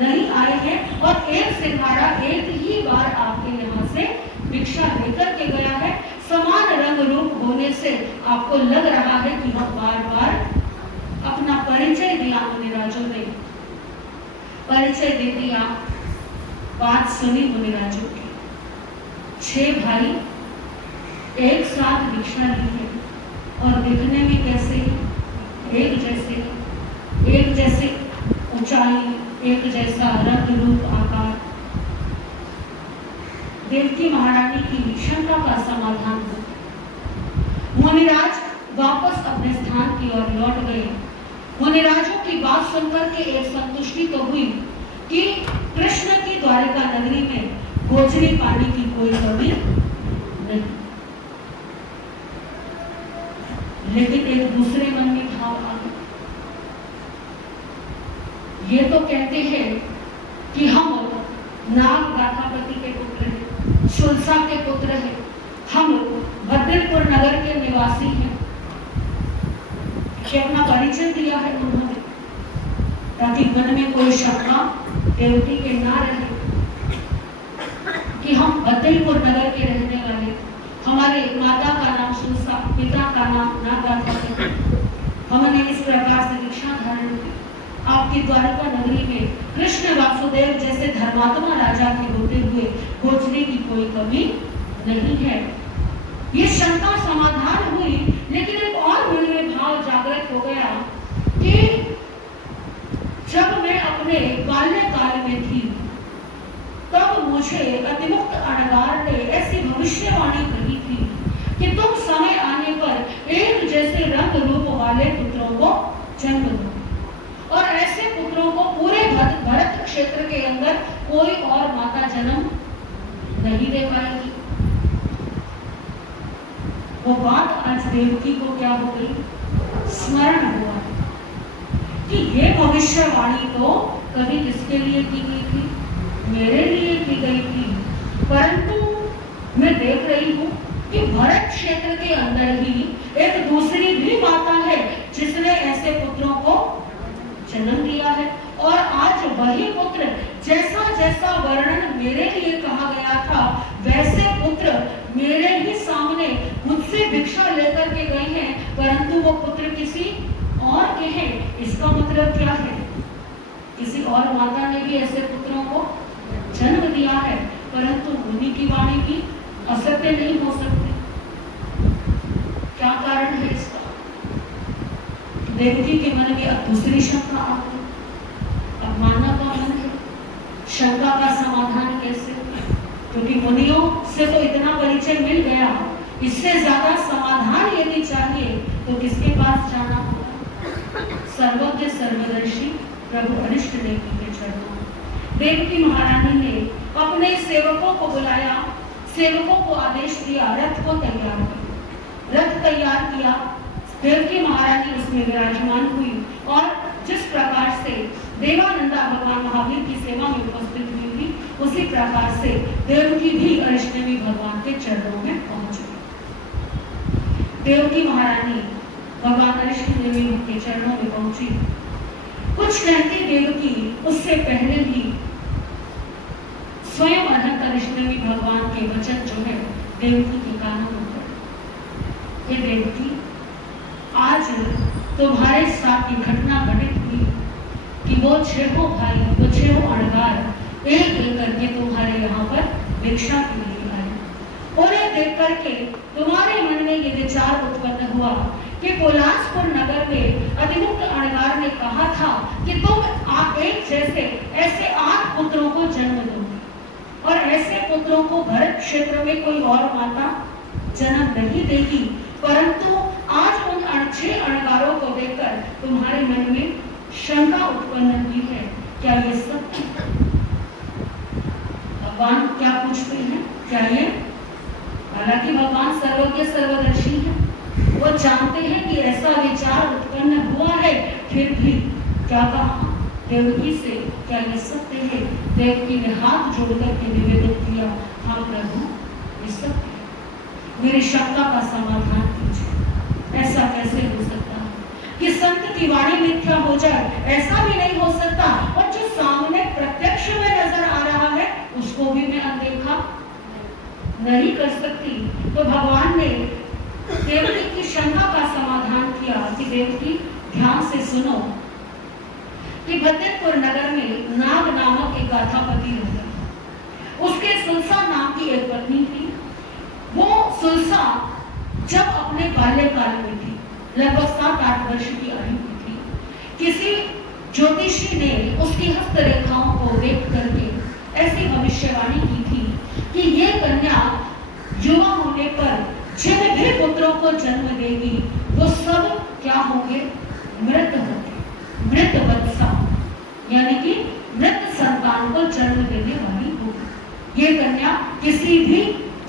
नहीं आए हैं और एक सिंहारा एक ही बार आपके यहाँ से भिक्षा लेकर के गया है। समान रंग रूप होने से आपको लग रहा है कि हम बार बार अपना परिचय दिया, मुनिराजों ने परिचय दे दिया। बात सुनी मुनिराजों की, 6 भाई एक साथ भिक्षा ली है और दिखने में कैसे एक जैसे ऊंचाई, एक जैसा रंग रूप आकार। देवकी महारानी की शंका का समाधान हो। मुनिराज वापस अपने स्थान की ओर लौट गए। मुनिराजों की बात सुनकर के एक संतुष्टि तो हुई कि कृष्ण की द्वारिका नगरी में गोचरी पानी की कोई कमी नहीं, लेकिन एक दूसरे मन में भाव आ गया। ये तो कहते हैं कि हम नाग गाथापति के पुत्र हैं, शुल्सा के पुत्र हैं, हम भद्रपुर नगर के निवासी हैं। कि अपना परिचय दिया है उन्होंने, ताकि मन में कोई शंका देवकी के ना रहे कि हम भद्रपुर नगर के रहने वाले, हमारे माता का नाम शुल्सा, पिता का नाम नाग गाथापति। हमने इस प्रकार से दीक्षा धारण की। आपकी द्वारका नगरी में कृष्ण वासुदेव जैसे धर्मात्मा राजा के होते हुए गोचरी की कोई कमी नहीं है। ये शंका समाधान हुई, लेकिन एक और मन में भाव जागृत हो गया कि जब मैं अपने बाल्यकाल में थी, तब मुझे अतिमुक्त अणगार ने ऐसी भविष्यवाणी कही थी कि तुम समय आने पर एक जैसे रंग रूप वाले पुत्रों को जन्म दो और ऐसे पुत्रों को पूरे भरत क्षेत्र के अंदर कोई और माता जन्म नहीं दे पाएगी। वो बात आज देवकी को क्या हो गई, स्मरण हुआ कि ये भविष्यवाणी तो कभी किसके लिए की गई थी, मेरे लिए की गई थी। परंतु मैं देख रही हूँ कि भरत क्षेत्र के अंदर ही एक दूसरी भी माता है जिसने ऐसे पुत्रों को जन्म दिया है, और आज वही पुत्र जैसा जैसा वर्णन मेरे लिए कहा गया था, वैसे पुत्र मेरे ही सामने मुझसे भिक्षा लेकर के गए हैं, परंतु वो पुत्र किसी और के हैं। इसका मतलब क्या है, किसी और माता ने भी ऐसे पुत्रों को जन्म दिया है, परंतु मुनि की वाणी भी असत्य नहीं हो सकती। क्या कारण है इसका? देवकी के मन में अब दूसरी शंका आ गई। अब मानव का मन है, शंका का समाधान कैसे? क्योंकि मुनियों से तो इतना परिचय मिल गया, इससे ज्यादा समाधान यदि चाहिए तो किसके पास जाना होगा? सर्वज्ञ सर्वदर्शी प्रभु अरिष्ट देवी के चरणों। देवकी महारानी ने अपने सेवकों को बुलाया, सेवकों को आदेश दिया, रथ को तैयार किया। रथ तैयार किया, देवकी महारानी उसमें विराजमान हुई और जिस प्रकार से देवानंदा भगवान महावीर की सेवा में उपस्थित हुई थी, उसी प्रकार से देवकी भी अरिष्टदेवी भगवान के चरणों में पहुंची। देवकी महारानी भगवान अरिष्टदेवी के चरणों में पहुंची। कुछ कहती देवकी उससे पहले ही स्वयं अनंत अरिष्टदेवी भगवान के वचन जो है देवकी के कानों में पड़े। ये देवकी, आज तुम्हारे साथ ये घटना घटित हुई कि वो 6 भाई, वो 6 अणगार एक एक करके तुम्हारे यहाँ पर भिक्षा के लिए आए। उन्हें देख करके तुम्हारे मन में ये विचार उत्पन्न हुआ कि कोलासपुर नगर में अतिमुक्त अणगार ने कहा था कि तुम आप एक जैसे ऐसे 8 पुत्रों को जन्म दोगे और ऐसे पुत्रों को भरत क्षेत्र में कोई और माता जन्म नहीं देगी। परंतु आज उन 6 अणगारों को देखकर तुम्हारे मन में शंका उत्पन्न हुई है, क्या ये सत्य? भगवान क्या पूछते हैं, क्या ये? हालांकि भगवान सर्वज्ञ सर्वदर्शी है, वो जानते हैं कि ऐसा विचार उत्पन्न हुआ है, फिर भी क्या कहा? देवकी से क्या ये सत्य है? देवकी ने हाथ जोड़कर के निवेदन किया, हाँ प्रभु ये सत्य है, मेरी शंका का समाधान कीजिए। ऐसा कैसे हो सकता है कि संत की वाणी मिथ्या हो जाए? ऐसा भी नहीं हो सकता। और जो सामने प्रत्यक्ष में नजर आ रहा है उसको भी मैं अनदेखा नहीं कर सकती। तो भगवान ने देवकी की शंका का समाधान किया कि देवकी ध्यान से सुनो कि भद्रपुर नगर में नाग नामक एक गाथापति रहता था। उसके सुलसा नाम की एक पत्नी थी। वो सुलसा जब अपने बाल्यकाल में थी, लगभग 7-8 वर्ष की आयु में थी, किसी ज्योतिषी ने उसकी हस्तरेखाओं को देख करके ऐसी भविष्यवाणी की थी कि ये कन्या युवा होने पर जिन भी पुत्रों को जन्म देगी वो सब क्या होंगे? मृत होंगे, मृत वत्सा, यानी कि मृत संतान को जन्म देने वाली होगी। ये कन्या किसी भी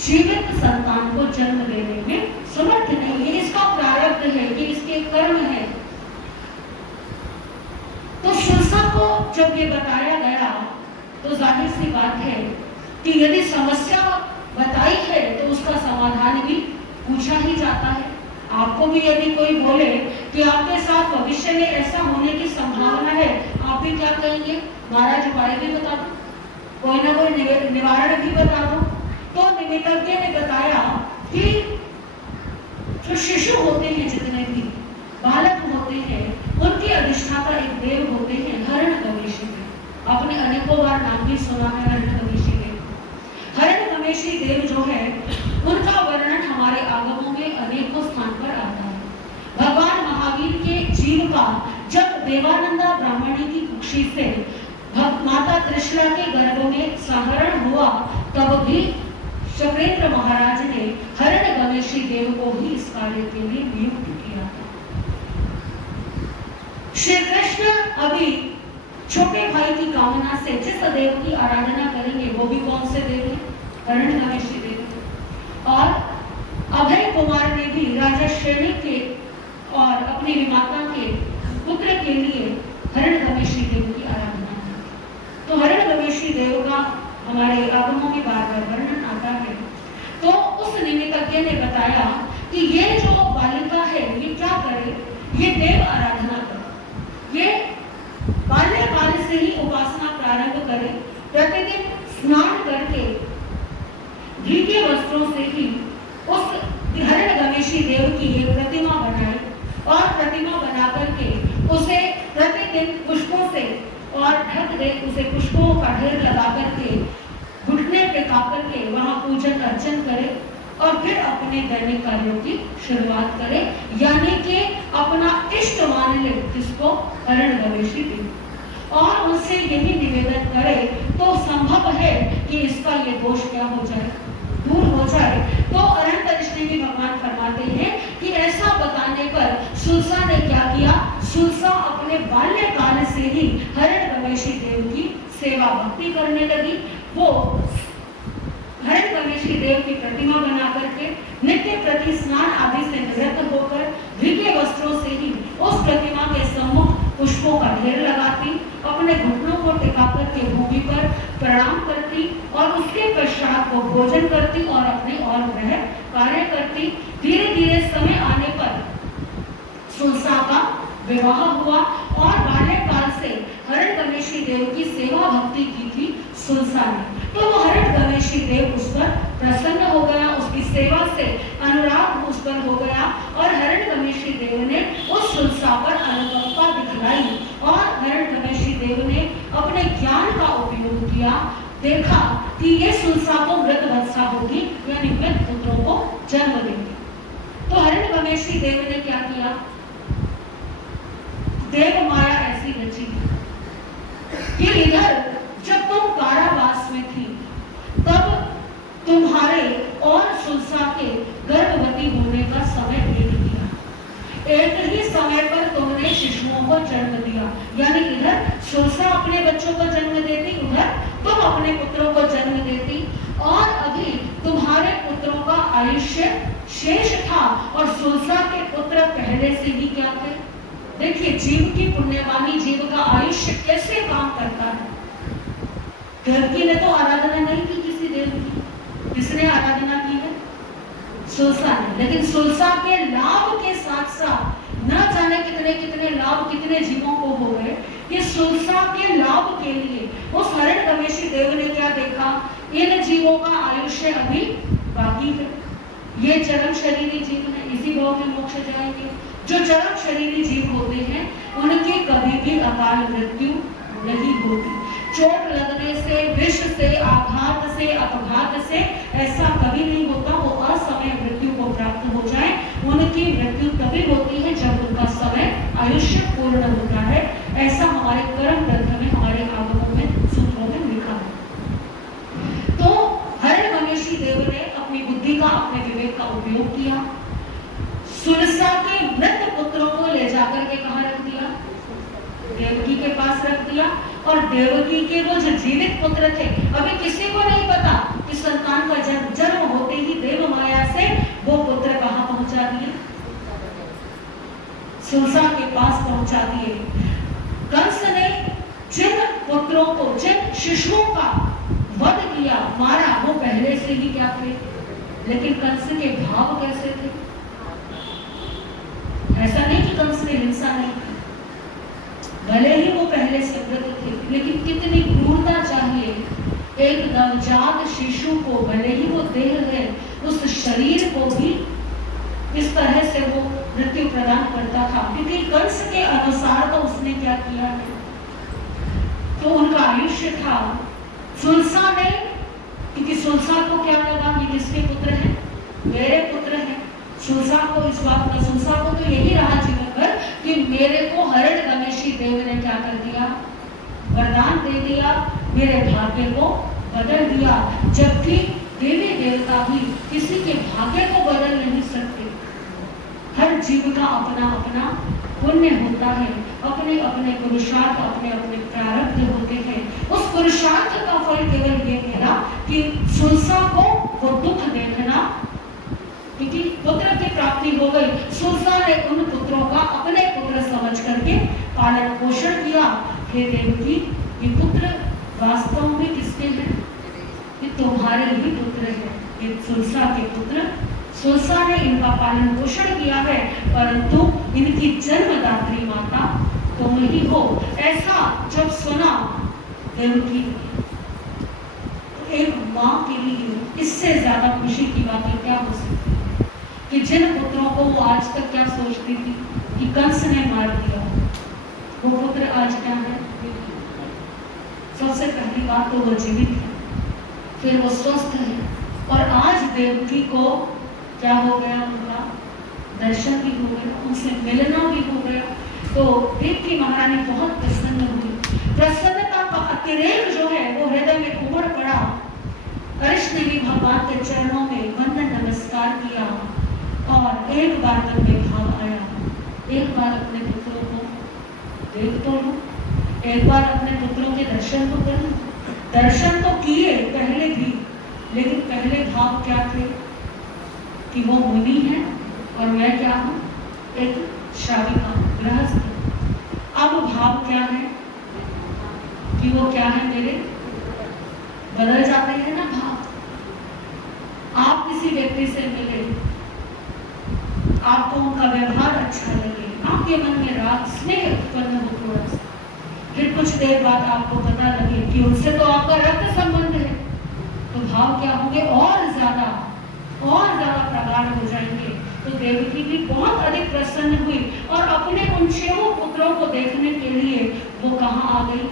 जीवित संतान को जन्म देने में समर्थ नहीं है। इसका प्रारब्ध है, ये इसके कर्म है। तो सुलसा को जब ये बताया गया तो जाहिर सी बात है कि यदि समस्या बताई है तो उसका समाधान भी पूछा ही जाता है। आपको भी यदि कोई बोले कि आपके साथ भविष्य में ऐसा होने की संभावना है, आप भी क्या कहेंगे? महाराज उपाय भी बता दो, कोई ना कोई निवारण भी बता दो। तो निमित्तज्ञ ने बताया कि जो शिशु होते हैं, जितने भी बालक होते हैं, उनके अधिष्ठाता एक देव होते हैं, हिरण्यगवेशी देव। आपने अनेकों बार नाम भी सुना है हिरण्यगवेशी देव। हिरण्यगवेशी देव जो है उनका वर्णन हमारे आगमों में अनेकों स्थान पर आता है। भगवान महावीर के जीव का जब देवानंदा ब्राह्मणी की कुक्षी से माता त्रिशला के गर्भ में संहरण हुआ, तब भी शक्रेंद्र महाराज ने हिरण्यगवेशी देव को ही इस कार्य के लिए नियुक्त किया था। श्री कृष्ण अभी छोटे भाई की कामना से जिस देव की आराधना करेंगे वो भी कौन से देव है? हिरण्यगवेशी देव। और अभय कुमार ने भी राजा श्रेणी के और अपनी विमाता के पुत्र के लिए हिरण्यगवेशी देव की आराधना की। तो हिरण्यगवेशी देव का हमारे आगमों में बार बार वर्णन आता है। तो उस निमित्तज्ञ ने बताया कि ये जो बालिका है ये क्या करे? ये देव आराधना करे, ये बाल्यकाल से ही उपासना प्रारंभ करे, प्रतिदिन स्नान करके भीगे वस्त्रों से ही उस हिरण्यगवेशी देव की एक प्रतिमा बनाए और प्रतिमा बना करके उसे प्रतिदिन पुष्पों से और ढक दे, उसे पुष्पों का ढेर लगा करके घुटने पे का करके वहां पूजन अर्चन करे और फिर अपने दैनिक कार्यों की शुरुआत करे, यानी कि अपना इष्ट मान ले जिसको हिरण्यगवेशी देव, और उनसे यही निवेदन करे तो संभव है कि इसका ये दोष क्या हो जाए, दूर हो जाए। तो अरण्यतरिष्ण भी भगवान फरमाते हैं कि ऐसा बताने पर सुलसा ने क्या किया? सुलसा अपने बाल्यकाल से ही हिरण्यगवेशी देव की सेवा भक्ति करने लगी। वो हिरण्यगवेशी देव की प्रतिमा बना करके नित्य प्रति स्नान आदि से निवृत्त होकर भीगे वस्त्रों से ही उस प्रतिमा के सम्मुख पुष्पों का ढेर लगाती, अपने घुटनों को टिका करके भूमि पर प्रणाम करती और उसके पश्चात वो भोजन करती और अपने और ग्रह कार्य करती। धीरे धीरे समय आने पर सुलसा का विवाह हुआ और बाल्यकाल से हिरण्यगवेशी देव की सेवा भक्ति की थी सुलसा ने। तो वो हिरण्यगवेशी देव उस पर प्रसन्न हो गया, उसकी सेवा से अनुराग उस पर हो गया और हिरण्यगवेशी देव ने उस सुलसा पर अनुकंपा दिखलाई और हिरण्यगवेशी देव ने अपने ज्ञान का उपयोग किया, देखा कि ये सुलसा तो मृत वत्सा होगी, यानी मृत पुत्रों को जन्म देंगे। तो हिरण्यगवेशी देव ने क्या किया? देव माया ऐसी रची कि इधर जब तुम कारावास में थी तब तुम्हारे और सुलसा के गर्भवती होने का समय भेद किया। एक ही समय पर तुमने शिशुओं को जन्म दिया, यानी इधर सुलसा अपने बच्चों को जन्म देती, उधर तुम अपने पुत्रों को जन्म देती, और अभी तुम्हारे पुत्रों का आयुष्य शेष था और सुलसा के पुत्र पहले से ही क्या थे? देखिए जीव की पुण्यवानी जीव का आयुष्य कैसे देवकी ने तो आराधना नहीं की किसी देव की, किसने आराधना की है? सुलसा ने। लेकिन सुलसा के लाभ के साथ साथ न जाने कितने कितने लाभ कितने जीवों को हो गए कि सुलसा के लाभ के लिए उस हिरण्यकशिपु देव ने क्या देखा, इन जीवों का आयुष्य अभी बाकी है, ये चरम शरीरी जीव है, इसी भाव में मोक्ष जाएंगे। जो चरम शरीरी जीव होते हैं उनकी कभी भी अकाल मृत्यु नहीं होती। चोट लगने से, विष से, आघात से, अपघात से ऐसा कभी नहीं होता वो असमय मृत्यु को प्राप्त हो जाए। उनकी मृत्यु तभी होती है जब उनका समय आयुष्य पूर्ण होता है। ऐसा हमारे कर्म ग्रंथ में, हमारे आगमों में, सूत्रों में लिखा है। तो हिरण्यकशिपु देव ने अपनी बुद्धि का, अपने विवेक का उपयोग किया, सुलसा के मृत पुत्रों को ले जाकर के कहाँ रख दिया? देवकी के पास रख दिया। और देवकी के वो जो जीवित पुत्र थे, अभी किसी को नहीं पता कि संतान का जन्म होते ही देव माया से वो पुत्र कहाँ पहुंचा दिए? सुलसा के पास पहुंचा दिए। कंस ने जिन पुत्रों को, जिन शिशुओं का वध किया, मारा, वो पहले से ही क्या थे? लेकिन कंस के भाव कैसे थे? ऐसा नहीं कि कंस ने हिंसा नहीं की, भले ही वो पहले से व्रत थे, लेकिन कितनी क्रूरता चाहिए एक नवजात शिशु को, भले ही वो देह है, उस शरीर को भी इस तरह से वो मृत्यु प्रदान करता था, क्योंकि कंस के अनुसार तो उसने क्या किया है, तो उनका आयुष्य था। सुलसा ने, क्योंकि सुलसा को क्या लगा ये किसके पुत्र हैं? मेरे पुत्र हैं। सुलसा को इस बात का, सुलसा को तो यही रहा जीवन भर कि मेरे को हिरण्यकशिपु देव ने क्या कर दिया? वरदान दे दिया, मेरे भाग्य को बदल दिया। जबकि देवी देवता भी किसी के भाग्य को बदल नहीं सकते। हर जीव का अपना अपना पुण्य होता है, अपने अपने पुरुषार्थ, अपने अपने प्रारब्ध होते हैं। उस पुरुषार्थ का फल केवल ये मिला कि सुलसा को वो दुख देखना, क्योंकि पुत्र की प्राप्ति हो गई। सुलसा ने उन पुत्रों का अपने पुत्र समझ करके पालन पोषण किया। हे देवकी, ये पुत्र वास्तव में किसके हैं? ये तुम्हारे ही पुत्र हैं, ये सुलसा के पुत्र। सुलसा ने इनका पालन पोषण किया है, परंतु इनकी जन्मदात्री माता तुम ही हो। ऐसा जब सुना देवकी, एक माँ के लिए इससे ज्यादा खुशी की बातें क्या हो सकती कि जिन पुत्रों को वो आज तक क्या सोचती थी कि कंस ने मार दिया, वो पुत्र आज क्या है? सबसे पहली बात तो वो जीवित है, फिर वो स्वस्थ है, और आज देवकी को क्या हो गया? उनका दर्शन भी हो गया, उनसे मिलना भी हो गया। तो देवकी महारानी बहुत प्रसन्न हुई। प्रसन्नता का अतिरेक जो है वो हृदय में उमड़ पड़ा। कृष्ण ने भी भगवान के चरणों में वंदन नमस्कार किया और एक बार मन में भाव आया, एक बार अपने पुत्रों को देख तो लूं, एक बार अपने पुत्रों के दर्शन तो कर लूं। दर्शन तो किए पहले भी, लेकिन पहले भाव क्या थे कि वो मुनि है और मैं क्या हूँ? एक श्राविका, गृहस्थ। अब भाव क्या है कि वो क्या है? मेरे बदल जाते हैं ना भाव। आप किसी व्यक्ति से मिले, आपको उनका व्यवहार अच्छा लगे, आपके मन में राग स्नेह उत्पन्न हो थोड़ा सा, फिर कुछ देर बाद आपको पता लगे कि उनसे तो आपका रक्त संबंध है, तो भाव क्या होंगे? और ज्यादा प्रगाढ़ हो जाएंगे। तो देवकी भी बहुत अधिक प्रसन्न हुई और अपने उन 6 पुत्रों को देखने के लिए वो कहाँ आ गई?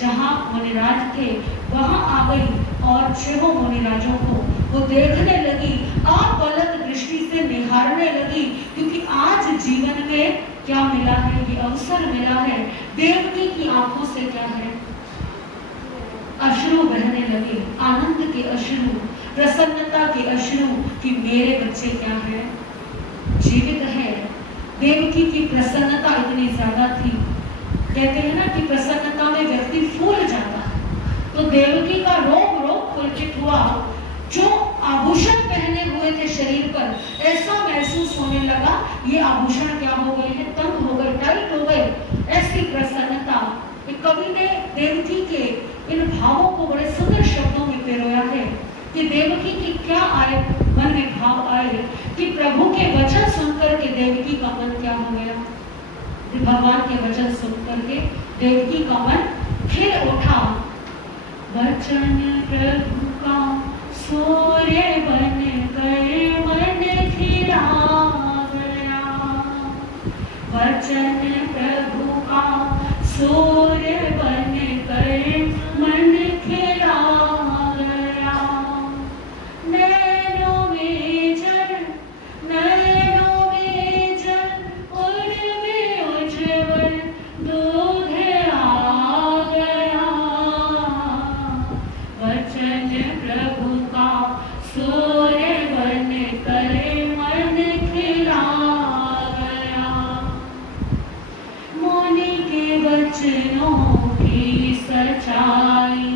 जहाँ मुनिराज थे वहां आ गई और 6 मुनिराजों को वो देखने लगी, अपलक दृष्टि से निहारने लगी, क्योंकि आज जीवन में क्या मिला है? ये अवसर मिला है। देवकी की आंखों से क्या है? अश्रु बहने लगे, आनंद के अश्रु, प्रसन्नता के अश्रु कि मेरे बच्चे क्या है? जीवित है। देवकी की प्रसन्नता इतनी ज्यादा थी, कहते हैं ना कि प्रसन्नता में व्यक्ति फूल जाता है, तो देवकी का रोम पुलकित हुआ। जो आभूषण पहने हुए थे शरीर पर, ऐसा महसूस होने लगा ये आभूषण क्या हो गए हैं? तंग हो गए, टाइट हो गए। ऐसी प्रसन्नता कवि ने देवकी के इन भावों को बड़े सुंदर शब्दों में पिरोया है कि देवकी की क्या आए मन में भाव आए कि प्रभु के वचन सुनकर के देवकी का मन क्या हो गया। भगवान के वचन सुनकर के देवकी का मन खिल उठा। वचन प्रभु का सूर्य बन कर मन खिला गया। वचन प्रभु का सूर्य बन कर मन खिला गया। नैनों में जल उनमें उज्ज्वल दूध आ गया। वचन प्रभु का सूर्य बन कर मन खिला गया। मुनि के वचनों की सच्चाई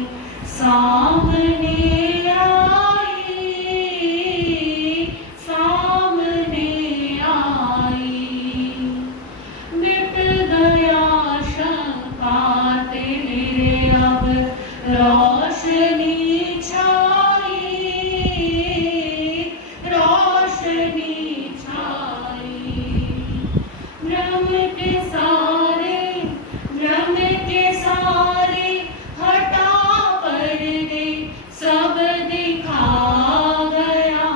सामने आई। मिट गया शंका तेरे अब रोशनी छाई। भ्रम के सारे हटा पर्दे सब दिखा गया।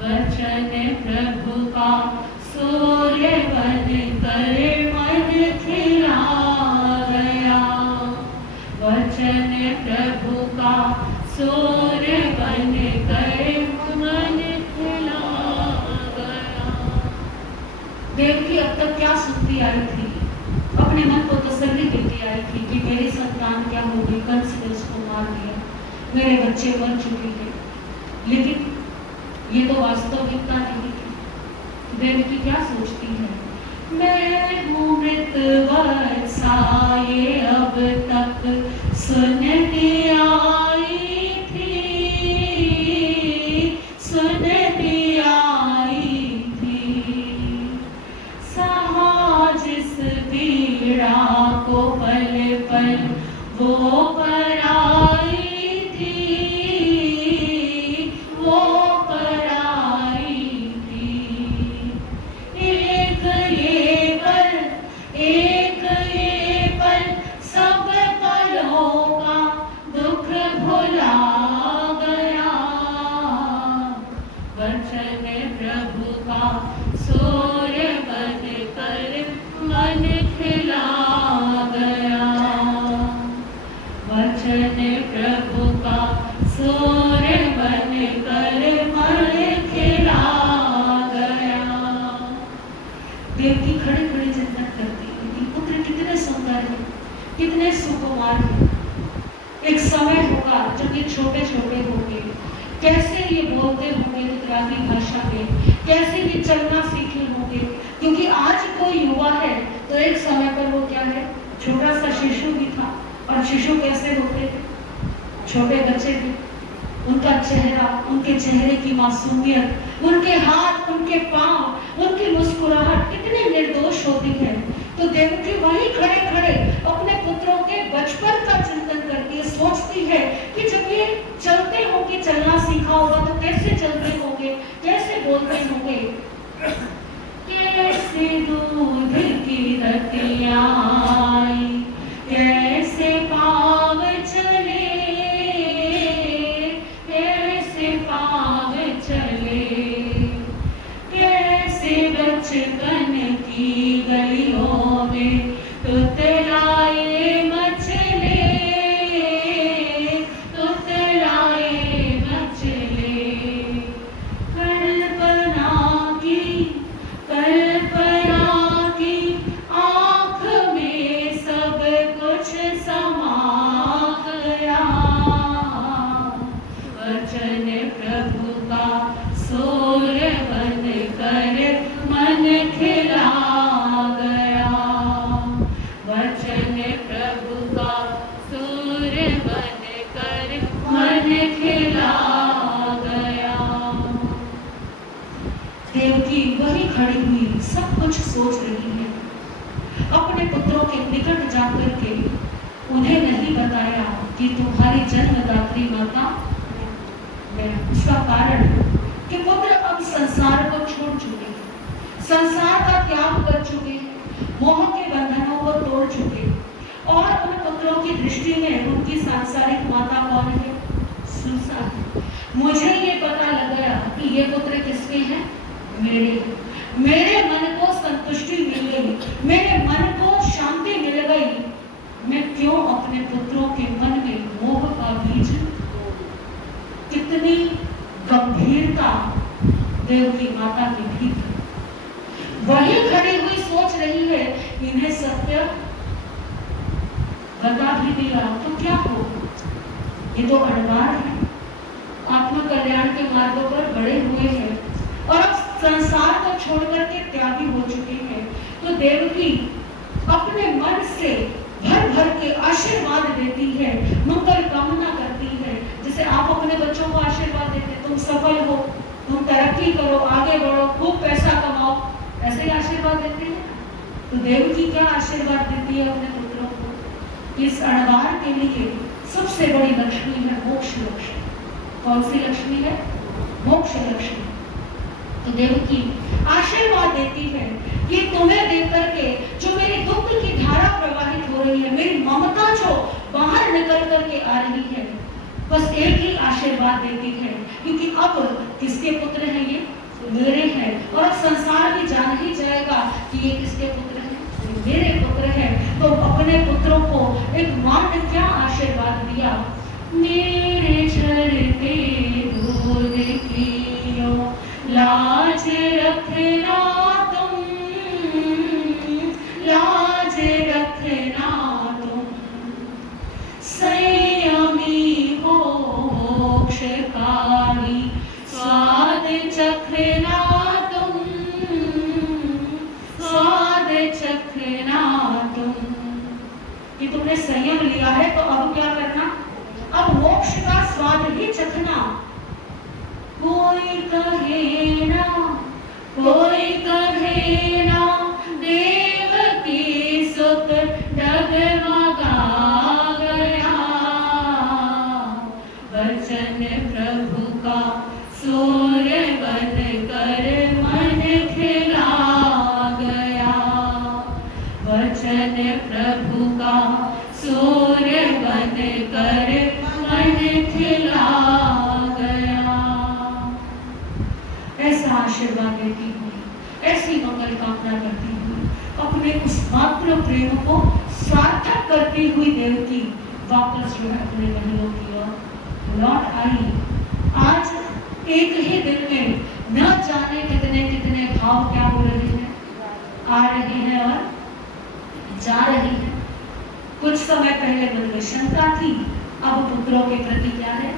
वचन प्रभु का सूर्य बन कर मन खिला गया। वचन प्रभु का सूर्य बन कर मन खिला गया। देवकी अब तक क्या सुनती आई थी, अपने मन को तसल्ली देती आई थी कि मेरी संतान क्या होगी, कंस ने उसको मार दिया, मेरे बच्चे मर चुके हैं। लेकिन ये तो वास्तविकता नहीं थी। देवकी क्या सोचती है, मैं हूँ मृत वर्षा ये अब तक सुनती आई थी। सहा जिस पीड़ा को पल पल वो पराई थी। एक ये पल सब पलों का दुख भुला गया। वचन प्रभु का सूर्य बन कर मन खिला गया। वचन प्रभु का सूर्य बन कर मन खिला गया। देवकी खड़े खड़े चिंतन करती है कि पुत्र कितने सुंदर है, कितने सुकुमार है। एक समय होगा जब ये छोटे छोटे होंगे, कैसे ये बोलते होंगे गुजराती भाषा में, कैसे ये चलना सीखे होंगे। क्योंकि आज कोई युवा है तो एक समय पर वो क्या है, छोटा सा शिशु भी था। और शिशु कैसे होते थे, छोटे बच्चे थे। उनका चेहरा, उनके चेहरे की मासूमियत, उनके हाथ, उनके पांव, उनकी मुस्कुराहट कितनी निर्दोष होती है। तो देवकी वहीं खड़े खड़े अपने पुत्रों के बचपन का चिंतन करती है, सोचती है कि जब ये चलते होंगे, चलना सीखा होगा तो कैसे चलते होंगे, कैसे बोलते होंगे। कैसे दूध की रतियां आई, कैसे पाव चले, कैसे पाव चले, कैसे बचपन की गलियों में तुतलाए मचले, तुतलाए मचले। कल्पना की आँख में सब कुछ समा गया। वचन प्रभु का सूर्य बन कर मन खिला गया। वचन प्रभु का सूर्य बन कर मन खिला गया। देवकी वही खड़ी हुई सब कुछ सोच रही है। अपने पुत्रों के निकट जाकर के उन्हें नहीं बताया कि तुम्हारी जन्मदात्री माता मैं। उसका कारण कि पुत्र अब संसार को छोड़ चुके हैं, संसार का त्याग कर चुके हैं, मोह के बंधनों को तोड़ चुके हैं, और उन पुत्रों की दृष्टि में उनकी सांसारिक माता कौन है? सुनसा है। मुझे ये पता लग गया कि ये पुत्र किसके हैं? मेरे हैं। मेरे मन को संतुष्टि मिल गई, मेरे मन को शांति मिल गई। मैं क्यों अपने पुत्रों के मन में मोह का बीज? कितनी गंभीरता देवकी माता की भीतर। वही खड़ी हुई सोच रही है, इन्हें सत्य बता भी दिया तो क्या हो? ये तो अणवार है, आत्म कल्याण के मार्गों पर बड़े हुए हैं और अब संसार को छोड़ करके त्यागी हो चुके हैं। तो देवकी अपने मन से भर भर के आशीर्वाद देती है, मंगल कामना करती है। जैसे आप अपने बच्चों को आशीर्वाद देते हैं, तुम सफल हो, तुम तरक्की करो, आगे बढ़ो, खूब पैसा कमाओ, ऐसे ही आशीर्वाद देते हैं। तो देवकी क्या आशीर्वाद देती है अपने पुत्रों को? इस अणवार के लिए सबसे बड़ी लक्ष्मी है मोक्ष लक्ष्मी। कौन सी लक्ष्मी है? मोक्ष लक्ष्मी। तो देवकी आशीर्वाद देती है कि तुम्हें देख करके जो मेरी दुख की धारा प्रवाहित हो रही है, मेरी ममता जो बाहर निकल करके आ रही है, बस एक ही आशीर्वाद देती है, क्योंकि अब किसके पुत्र हैं? ये मेरे हैं। और अब संसार भी जान ही जाएगा कि ये किसके पुत्र हैं? मेरे पुत्र हैं। तो अपने पुत्रों को एक मां ने क्या आशीर्वाद दिया? मेरे चलते दूध कियो लाज रखना तुम, लाज रखना तुम, संयमी हो मोक्षकारी स्वाद चखना तुम, स्वाद चखना तुम। कि तुमने संयम लिया है तो अब क्या करना? अब मोक्ष का स्वाद ही चखना। कोई कहे ना, कोई कहे ना, देवकी सुत डगमगा गया, वचन प्रभु का सूर्य बन कर मन खिला गया, वचन प्रभु का सूर्य बन कर मन खिला गया। ऐसा आशीर्वाद देती हुई, ऐसी मंगल कामना करती हुई, अपने उस मात्र प्रेम को सार्थक करती हुई देवकी वापस जो है अपने महलों की ओर लौट आई। आज एक ही दिन में न जाने कितने कितने भाव क्या हो रहे हैं, आ रहे हैं और जा रही है। कुछ समय पहले मन में शंका थी, अब पुत्रों के प्रति क्या है?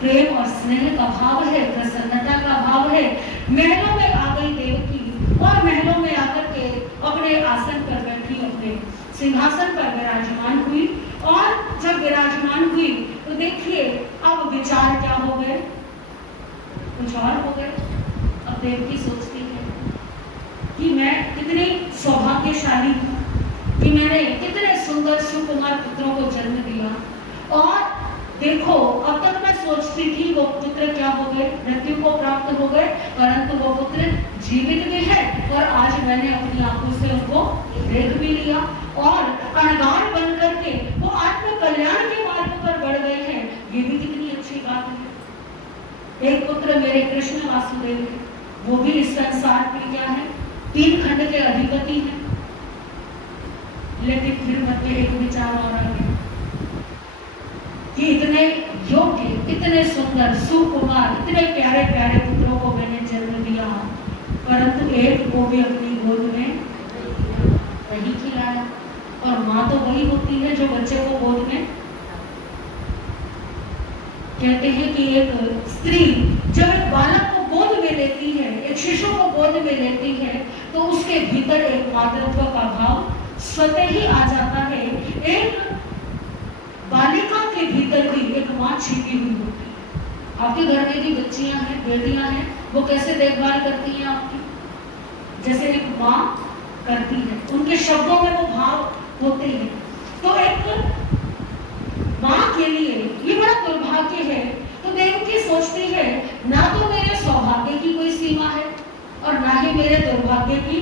प्रेम और स्नेह का भाव है, प्रसन्नता का भाव है। महलों में आ गई देवकी और महलों में आकर के अपने आसन पर बैठी, अपने सिंहासन पर विराजमान हुई। और जब विराजमान हुई तो देखिए अब विचार क्या हो गए? कुछ और हो गए। अब देवकी सोचती है कि मैं कितनी सौभाग्यशाली हूँ कि मैंने कितने सुंदर सुकुमार पुत्रों को जन्म दिया। और देखो अब तक मैं सोचती थी वो पुत्र क्या हो गए? मृत्यु को प्राप्त हो गए, परंतु वो पुत्र जीवित भी है और आज मैंने अपनी आंखों से उनको देख भी लिया और अणगार बन करके वो आत्म कल्याण के मार्ग पर बढ़ गए हैं। ये भी कितनी अच्छी बात है। एक पुत्र मेरे कृष्ण वासुदेव है, वो भी इस संसार में क्या है? 3 खंड के अधिपति हैं। लेकिन फिर मन में एक विचार और आ गया कि इतने योग्य, इतने सुंदर, सुकुमार, इतने प्यारे प्यारे पुत्रों को मैंने जन्म दिया, परंतु एक को भी अपनी गोद में नहीं खिलाया। और माँ तो वही होती है जो बच्चे को गोद में, कहते हैं कि एक स्त्री जब एक बालक को गोद में लेती है, एक शिशु को गोद में लेती है, तो उसके भीतर एक मातृत्व का भाव स्वतः ही आ जाता है। एक बालिका के भीतर भी एक माँ छिपी हुई होती है। आपके घर में भी बच्चियां हैं, बेटियां हैं, वो कैसे देखभाल करती हैं आपकी? जैसे एक माँ करती है, उनके शब्दों में वो भाव होते हैं। तो एक मेरे दुर्भाग्य की,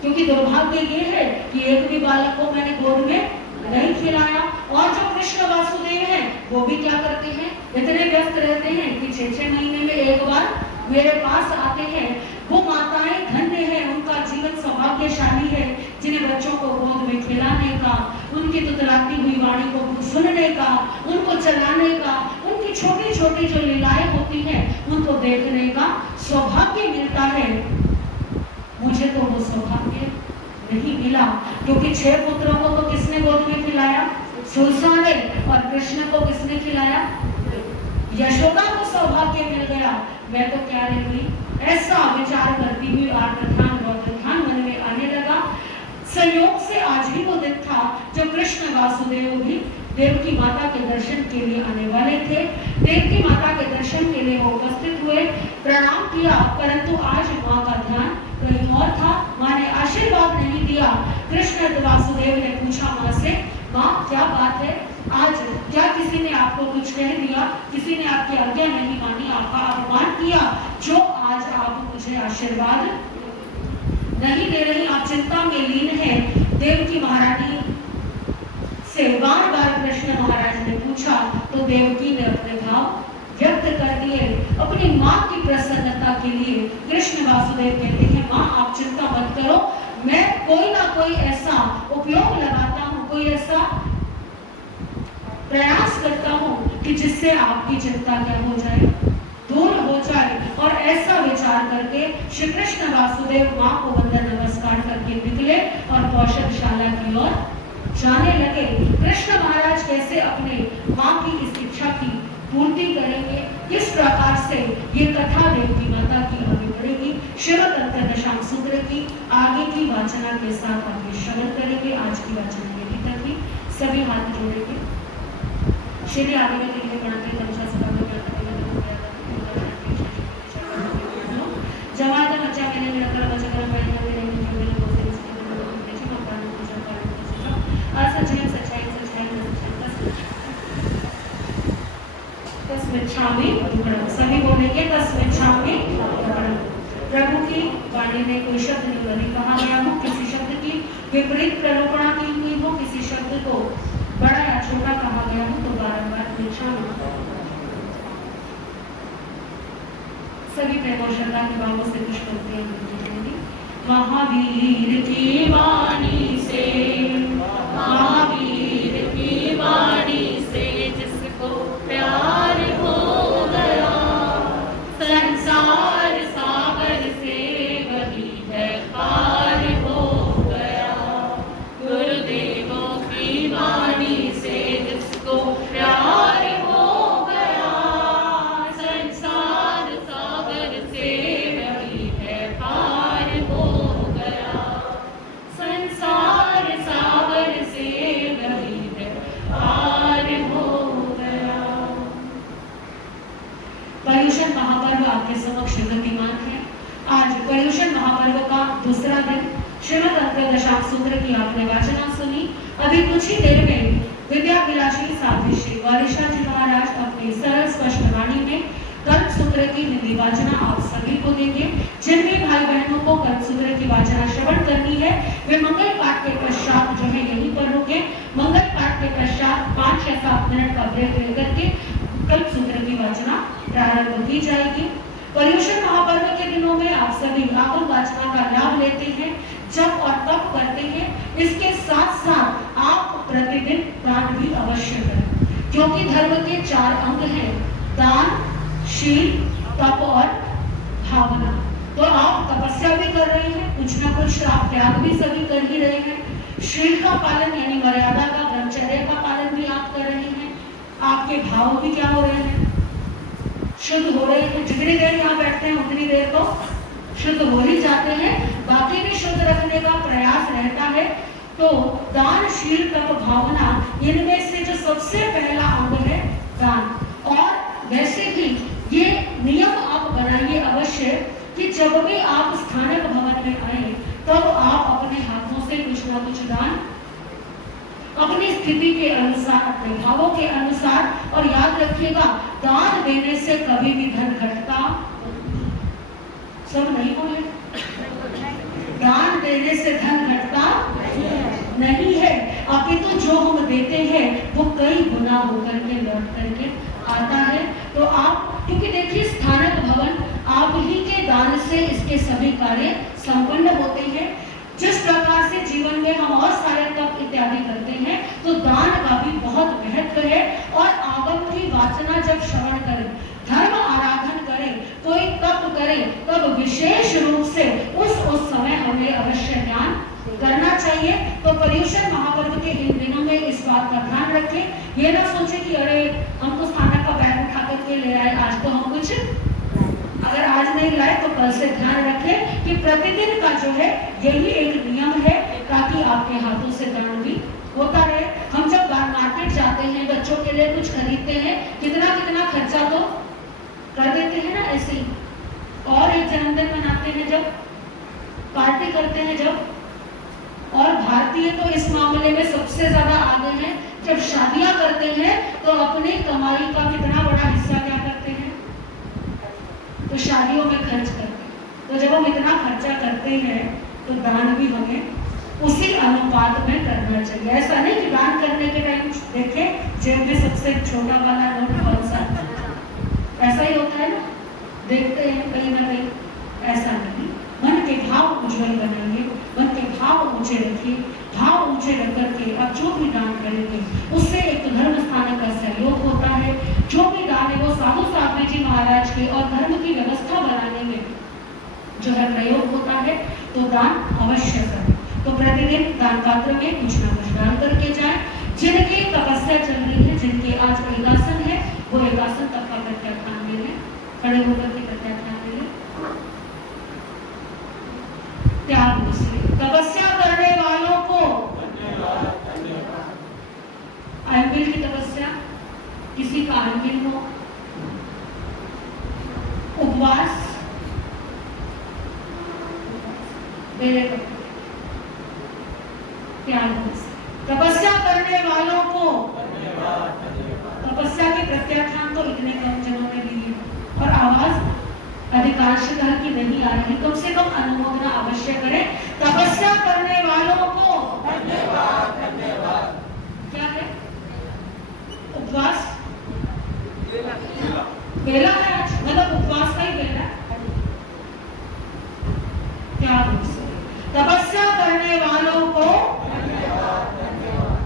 क्योंकि दुर्भाग्य ये है कि एक भी बालक को मैंने गोद में नहीं खिलाया। और जो कृष्ण वासुदेव हैं वो भी क्या करते हैं, इतने व्यस्त रहते हैं कि 6-6 महीने में एक बार मेरे पास आते हैं। वो माताएं धन्य है, उनका जीवन सौभाग्यशाली है जिन्हें बच्चों को गोद में खिलाने का, उनकी तुतलाती हुई वाणी को सुनने का, उनको चलाने का, उनकी छोटी छोटी जो लीलाएं होती हैं उनको देखने का सौभाग्य मिलता है। मुझे तो वो सौभाग्य नहीं मिला, क्योंकि 6 पुत्रों को तो किसने गोद में खिलाया, सुरसा ने, और कृष्ण को किसने खिलाया, यशोदा को सौभाग्य मिल गया। मैं तो क्या रह गई, ऐसा विचार करती हुई ध्यान मन में आने लगा। संयोग से आज ही वो दिन था जो कृष्ण वासुदेव भी देवकी माता के दर्शन के लिए आने वाले थे। देवकी माता के दर्शन के लिए वो उपस्थित हुए, प्रणाम किया, परंतु आज माँ का ध्यान कहीं और था। माँ ने आशीर्वाद नहीं दिया। कृष्ण वासुदेव ने पूछा माँ से, माँ क्या बात है, आज क्या किसी ने आपको कुछ कह दिया, किसी ने आपकी आज्ञा नहीं मानी, आपका अपमान किया, जो आज आप मुझे आशीर्वाद नहीं दे रही, आप चिंता में लीन है। देवकी महारानी से बार बार कृष्ण महाराज ने पूछा तो देवकी ने अपने भाव व्यक्त कर दिए। अपनी माँ की प्रसन्नता के लिए कृष्ण वासुदेव कहते हैं, माँ आप चिंता मत करो, मैं कोई ना कोई ऐसा उपयोग लगाता हूँ, कोई ऐसा प्रयास करता हूँ कि जिससे आपकी चिंता क्या हो जाए, दूर हो जाए। और ऐसा विचार करके श्री कृष्ण वासुदेव माँ को वंदन नमस्कार करके निकले और कौशलशाला की ओर जाने लगे। कृष्ण महाराज कैसे अपने माँ की इस इच्छा की पूर्ति करेंगे, किस प्रकार से ये कथा देवकी माता की आगे बढ़ेगी, श्रीमद् अंतर्दशाम सूत्र की आगे की वाचना के साथ आगे श्रवण करेंगे। आज की वाचना यही तक थी। सभी हाथ जोड़ेंगे, श्री आगे के लिए प्रणति तमसा सभा में जमात बच्चा मैंने मेरा कर बच्चा कर मैंने मेरे मेरे बोले इसके लिए देखिए हम पानी पूजा पानी पूजा असच्चाई सच्चाई सच्चाई तस्मिच्छामि सभी बोलेंगे तस्मिच्छामि प्रभु की वाणी में कोई शब्द नहीं कहा गया हो, किसी शब्द की विपरीत प्रलोभना की हुई हो, किसी शब्द को बड़ा या छोटा कहा गया हो तो बारंबार पूछा। सभी प्रेम और श्रद्धा के भावों से कुछ करते हैं। महावीर की वाणी से, महावीर की वाणी से जिसको प्यार हो गया, संसार सागर से वही है पार हो गया। गुरुदेवों की वाणी से जिसको प्यार हो गया, संसार सागर से वही है पार हो गया, संसार सागर से वही है पार हो गया। पर्युषण महापर्व आपके समक्ष गतिमान है। आज पर्युषण महापर्व का दूसरा दिन। श्रीमद् अंतर्दशाम सूत्र की आपने वाचना सुनी। अभी कुछ ही देर में विद्या विलासी साध्वी श्री वारिशा जी महाराज अपनी सरल स्पष्ट वाणी में कल्प सूत्र की हिंदी वाचना आप सभी को देंगे। जिन भी भाई बहनों को कल्प सूत्र की वाचना श्रवण करनी है वे मंगल पाठ के पश्चात जो है यहीं पर रुके। मंगल पाठ के पश्चात 5 या 7 मिनट का ब्रेक लेकर के कल्प सूत्र की वाचना प्रारंभ की जाएगी। पर्युषण महापर्व के दिनों में आप सभी राहुल वाचना का लाभ लेते हैं, जप और तप करते हैं। इसके साथ साथ आप प्रतिदिन दान भी अवश्य करें, क्योंकि धर्म के 4 अंग हैं, दान, शील, तप और भावना। तो आप तपस्या भी कर रहे हैं, कुछ ना कुछ आप त्याग भी सभी कर ही रहे हैं। शील का पालन यानी मर्यादा का, ब्रह्मचर्य का पालन भी आप कर रहे हैं। आपके भाव भी क्या हो रहे हैं, शुद्ध हो रहे हैं। जितनी देर यहाँ बैठते हैं उतनी देर तो शुद्ध हो ही जाते हैं, बाकी भी शुद्ध रखने का प्रयास रहता है। तो दान, शील, तप, भावना, इनमें से जो सबसे पहला अंग है दान। और वैसे भी ये नियम आप बनाइए अवश्य कि जब भी आप स्थानक भवन में आए तब आप अपने हाथों से कुछ ना कुछ दान अपनी स्थिति के अनुसार, अपने भावों के अनुसार। और याद रखिएगा, दान देने से कभी भी धन घटता सब नहीं बोले। दान देने से धन घटता नहीं है, अपितु जो हम देते हैं वो कई गुना होकर के लौट करके आता है। तो आप, क्योंकि देखिए स्थानक भवन आप ही के दान से इसके सभी कार्य संपन्न होते हैं। जिस प्रकार से जीवन में हम और सारे तप इत्यादि करते हैं, तो दान का भी बहुत महत्व है। और आगम की वाचना जब श्रवण करें, धर्म आराधन करें, कोई तप करें, तब विशेष रूप से उस समय हमें अवश्य ध्यान करना चाहिए। तो पर्युषण महापर्व के इन दिनों में इस बात का ध्यान रखें। ये ना सोचे कि अरे हम तो स्थानक का बैग उठा करके ले आए, आज तो हम कुछ, अगर आज नहीं लाए तो कल से ध्यान रखें कि प्रतिदिन का जो है यही एक नियम है, ताकि आपके हाथों से दान भी होता रहे। हम जब मार्केट जाते हैं, बच्चों के लिए कुछ खरीदते हैं, कितना कितना खर्चा तो कर देते हैं ना ऐसे ही। और एक जन्मदिन मनाते हैं जब, पार्टी करते हैं जब, और भारतीय तो इस मामले में सबसे ज्यादा आगे हैं। जब शादियां करते हैं तो अपनी कमाई का कितना बड़ा हिस्सा क्या करते हैं, तो शादियों में खर्च करते हैं। तो जब हम इतना खर्चा करते हैं तो दान भी हमें उसी अनुपात में करना चाहिए। ऐसा नहीं कि दान करने के टाइम देखें जेब में सबसे छोटा वाला नोट कौन सा, ऐसा ही होता है ना, देखते हैं कहीं ना कहीं, ऐसा नहीं। मन के भाव उज्जवल बनाइए, मन के भाव ऊंचे रखिए, भाव ऊंचे रख करके आप जो भी दान करेंगे उससे एक धर्म स्थान का सहयोग होता है। जो भी दान है वो साधु साध्वी जी महाराज के और धर्म की व्यवस्था बनाने में जो है प्रयोग होता है। तो दान अवश्य करें। तो प्रतिदिन दान पात्र में कुछ न कुछ दान करके जाए। जिनकी तपस्या चल रही है, जिनके आज एकासन है, वो एकासन तक का प्रत्याख्यान ले लें, खड़े होकर के प्रत्याख्यान ले लें। त्याग से तपस्या करने वालों को आयंबिल की तपस्या, किसी का आयंबिल हो, उपवास, त्याग से तपस्या करने वालों को, तपस्या के प्रत्याख्यान तो इतने कम जनों ने लिए और आवाज अधिकांशतः की नहीं आ रही, कम से कम अनुमोदना अवश्य करें। तपस्या करने वालों को धन्यवाद, धन्यवाद। क्या है? उपवास बेला है आज, मतलब उपवास का ही बेला। क्या तपस्या करने वालों को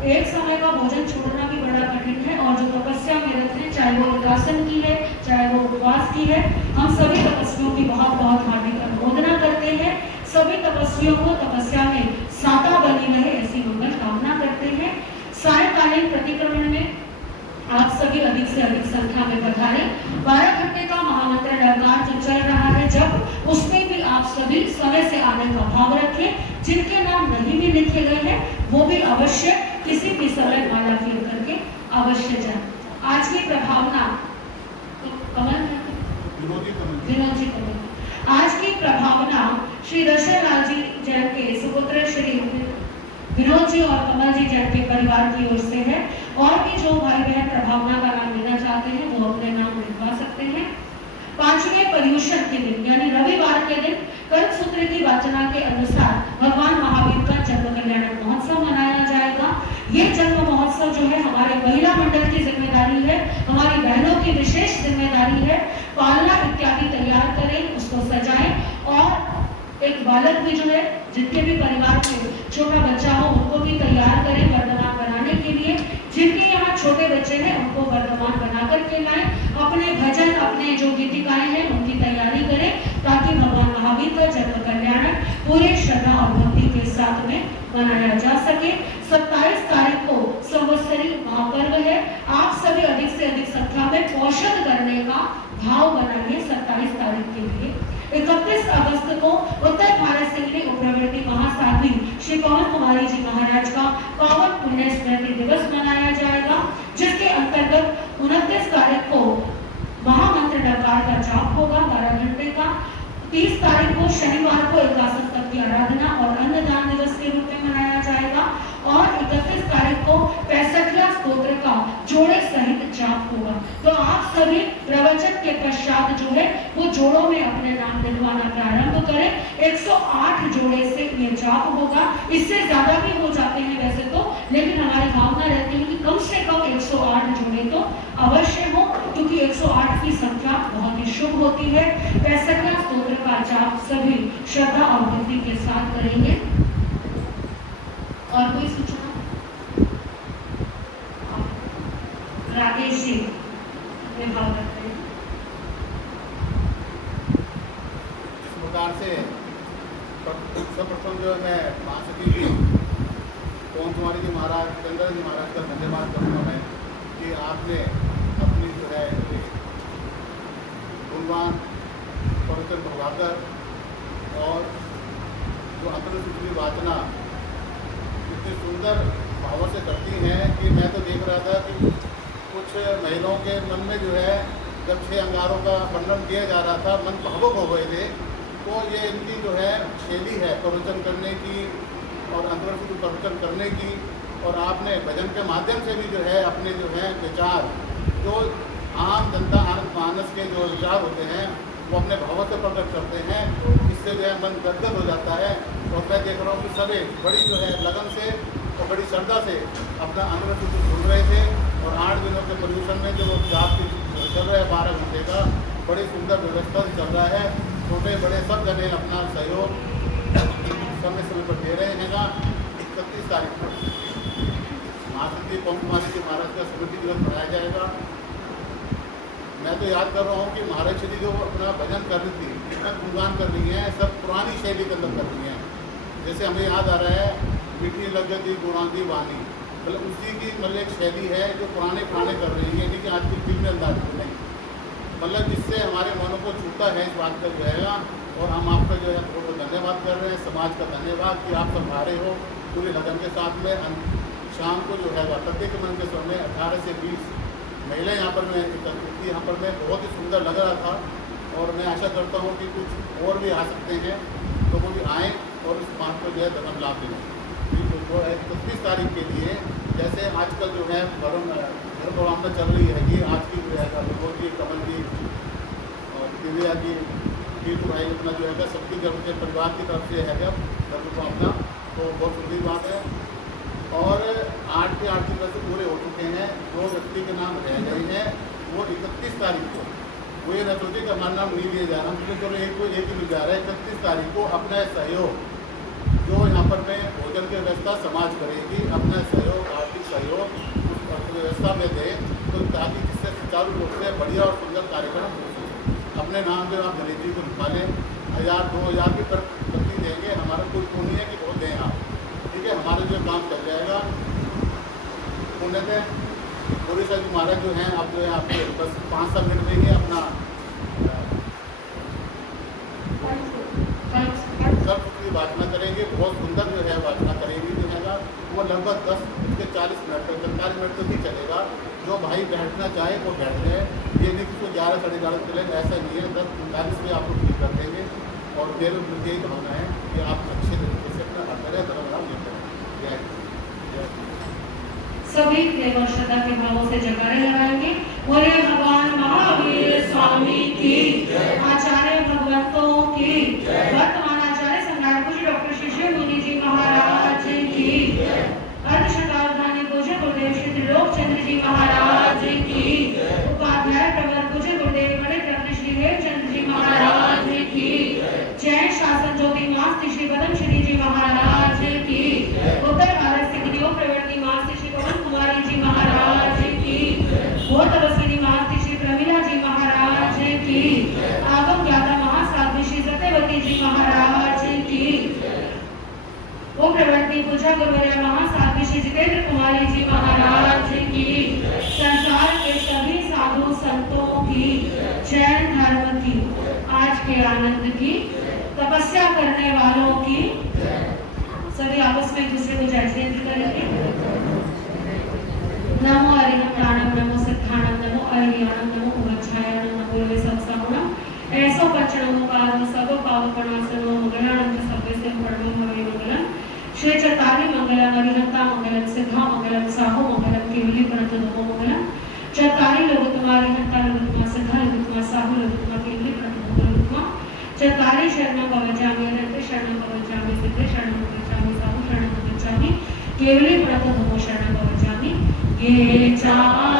एक समय का भोजन छोड़ना भी बड़ा कठिन है। और जो तपस्या में रहते हैं, चाहे वो एकासन की है, चाहे वो उपवास की है, हम सभी तपस्वियों की बहुत बहुत हार्दिक अनुमोदना करते हैं। सभी तपस्वियों को तपस्या में साता बनी रहे ऐसी मंगल कामना करते हैं। सायंकालीन प्रतिक्रमण में आप सभी अधिक से अधिक संख्या में पधारें। 12 घंटे का महामंत्र डंकार जो चल रहा है जब, उसमें भी आप सभी समय से आने का भाव रखें। जिनके नाम नहीं भी लिखे गए हैं वो भी अवश्य किसी भी समय माला फेर करके अवश्य जाए। आज की प्रभावना तो कमल विनोद जी कमल, आज की प्रभावना श्री दशरथ लाल जी जैन के सुपुत्र श्री विनोद जी और कमल जी जैन के परिवार की ओर से है। और भी जो भाई बहन प्रभावना का नाम लेना चाहते हैं वो अपने नाम लिखवा सकते हैं। 5वें पर्युषण के दिन यानी रविवार के दिन कल्पसूत्र की वाचना के अनुसार भगवान महावीर का जन्म कल्याण महोत्सव मनाया जाएगा। ये जन्म महोत्सव जो है हमारे महिला मंडल की जिम्मेदारी है, हमारी बहनों की विशेष जिम्मेदारी है। पालना इत्यादि तैयार करें, उसको सजाएं और एक बालक भी जो है, जिनके भी परिवार में छोटा बच्चा हो उनको भी तैयार करें वर्धमान बनाने के लिए। जिनके यहाँ छोटे बच्चे हैं उनको वर्धमान बना करके लाएं। अपने भजन, अपने जो गीतिकाएं हैं उनकी तैयारी करें, ताकि भगवान महावीर का जन्म कल्याण पूरे श्रद्धा और भक्ति के साथ में मनाया जा सके। 27 तारीख को संवत्सरी महापर्व है। आप सभी अधिक से अधिक संख्या में पोषण करने का भाव बनाइए 27 तारीख के लिए। 31 अगस्त को उत्तर भारत सिंगली उग्रवर्ती महासाध्वी श्री पवन कुमारी जी महाराज का पावन पुण्य स्मृति दिवस मनाया जाएगा, जिसके अंतर्गत 29 तारीख को महामंत्र डंकार का जाप होगा 12 घंटे का। 30 तारीख को शनिवार को एकादश तक की आराधना और अन्नदान दिवस के रूप में मनाया जाएगा। और 31 तारीख को 65वां स्तोत्र का जोड़े सहित जाप होगा। तो आप सभी प्रवचन के पश्चात जो है वो जोड़ों में अपने नाम लिखवाना प्रारंभ करें। 108 जोड़े से ये जाप होगा। इससे ज्यादा भी हो जाते हैं वैसे तो, लेकिन हमारी भावना रहती है कि कम से कम 108 जोड़े तो अवश्य हो, क्योंकि 108 की संख्या बहुत ही शुभ होती है। 65वां स्तोत्र का जाप सभी श्रद्धा और भक्ति के साथ करेंगे। और कोई सूचना? राकेश जी भाव रखते हैं। इस प्रकार से सर्वप्रथम जो है महासती जी पवन कुमारी जी महाराज, चंद्र जी महाराज का धन्यवाद करूँगा मैं कि आपने अपनी जो है गुणवान पवित्र प्रभाकर और जो अंतर्दृष्टि वाचना इतनी सुंदर भावों से करती हैं कि मैं तो देख रहा था कि कुछ महिलाओं के मन में जो है जब 6 अंगारों का वर्णन किया जा रहा था, मन भावुक हो गए थे। तो ये इनकी जो है शैली है प्रवचन करने की और अंतर्दृष्टि को प्रवचन करने की, और आपने भजन के माध्यम से भी जो है अपने जो है विचार, जो आम जनता मानस के जो विचार होते हैं वो अपने भावों से प्रकट करते हैं। इससे जो है मन गदगद हो जाता है। और मैं देख रहा हूँ कि सभी बड़ी जो है लगन से और बड़ी श्रद्धा से अपना अंतर्दृष्टि सुन रहे थे। और 8 दिनों के प्रदूषण में जो जाप चल रहा है 12 घंटे का, बड़ी सुंदर व्यवस्था से चल रहा है। छोटे बड़े सब जने अपना सहयोग समय समय पर दे रहे हैं। 31 तारीख को महासती पवन कुमारी जी महाराज का स्मृति दिवस मनाया जाएगा। मैं तो याद कर रहा हूँ कि महाराज श्री जो अपना भजन कर रही थी, इतना गुणगान कर रही हैं, सब पुरानी शैली के अंदर कर रही हैं। जैसे हमें याद आ रहा है मीठी लगती गुणांदी वाणी, मतलब उसी की मतलब एक शैली है जो पुराने कर रही है, कि आज की फिल्म अंदाज में नहीं, मतलब जिससे हमारे मनों को छूता है इस बात का जो है। और हम आपका जो है बहुत धन्यवाद कर रहे हैं, समाज का धन्यवाद कि आप संभाले हो पूरे लगन के साथ में। शाम को जो है प्रत्येक मन के समय 18 से 20 महिलाएं यहाँ पर मैं एकत्रित थी। यहाँ पर मैं बहुत ही सुंदर लग रहा था। और मैं आशा करता हूँ कि कुछ और भी आ सकते हैं तो वो भी आएँ और इस बात को जो है धर्म लाभ दें। जो है 31 तारीख के लिए, जैसे आजकल जो है धर्म भावना चल रही है, ये आज की जो है विभोर जी, कमल जी और दिव्या जी, टीटू भाई अपना जो है सबकी गर्भ के परिवार की तरफ से है जब धर्म भावना, तो बहुत सुंदर बात है। और 8 के 8 दिन से पूरे हो चुके हैं। 2 व्यक्ति के नाम रह गए हैं, वो 31 तारीख को, वो ये न सोचे कि हमारा नाम नहीं लिया जा रहा, क्योंकि चलो एक को एक ही मिल जा रहा है। 31 तारीख को अपना सहयोग जो यहाँ पर में भोजन की व्यवस्था समाज करेगी, अपना सहयोग आर्थिक सहयोग उस अर्थव्यवस्था में दे, तो ताकि जिससे सुचारू रूप से बढ़िया और सुंदर कार्यक्रम हो सके। अपने नाम जो आप गणेश जी को लिखा लें, 1000 2000 की प्रति देंगे, हमारा कोई पुण्य है कि बहुत दें आप, ठीक है, हमारा जो काम चल जाएगा। पुण्य से पूरी साहब महाराज जो हैं, आप जो है आपके बस 5-7 मिनट देंगे अपना सब की वाचना करेंगे। बहुत सुंदर जो है वाचना करेंगे जो है वो लगभग 10 से 40 मिनट तक 45 मिनट तक ही चलेगा। जो भाई बैठना चाहे वो बैठ जाए, ये नहीं कि 11 साढ़े 11 चलेगा, ऐसा नहीं है। 10-45 में आपको ठीक कर देंगे। और मेरे मुझे यही भावना है कि आप अच्छे तरीके से अपना हर तरह धर्म लाभ लेते हैं। सभी प्रेम और श्रद्धा के भावों से जयकारे लगाएंगे। बोले भगवान महावीर स्वामी की, आचार्य भगवंतों की, वर्तमान आचार्य सम्राट पूज्य डॉक्टर शिष्य मुनि जी महाराज की, अर्धशताब्दी पूज्य गुरुदेव श्री त्रिलोकचंद्र जी महाराज की, उपाध्याय प्रवर पूज्य गुरुदेव पंडित रत्न श्री हेमचंद्र जी महाराज की, जैन शासन ज्योति मास्ति श्री पदम श्री जी महाराज की, उत्तर भारत से गिरियो प्रवर्ती मास्ति श्री पवन कुमारी जी महाराज की, भोतवसिनी मास्ति श्री प्रमिला जी महाराज की, आगम ज्ञाता महासाध्वी श्री सत्यवती जी महाराज की, वो प्रवर्ती पूजा गुरुवर्य महासाध्वी श्री जितेंद्र कुमारी जी महाराज की, संसार के सभी साधु संतों की, जैन धर्म की, आज के आनंद की, तपस्या करने वालों की, सभी आपस में एक दूसरे को जय जयंती करेंगे। नमो हरिहम प्राणम, नमो सिद्धाणम, नमो अरिहणम, नमो उवच्छायणम, नमो योगे संस्थापनम, ऐसो पचनमो कारो सबो पावपनासनो मंगलानंद सभ्य से परमो हरि मंगलम, श्री चतारी मंगलम, अरिहंता मंगलम, सिद्धा मंगलम, साहो मंगलम, केवली प्रणत नमो मंगलम, चतारी लोग तुम्हारी हंता लोग तुम्हारा सिद्धा लोग तुम्हारा साहो लोग तुम्हारा केवली प्रणत नमो मंगलम, चतारी शरणम भवजामि, अनंत शरणम भवजामि, सिद्धे शरणम केवली प्रणत धुमो शरण भवजामि ये चा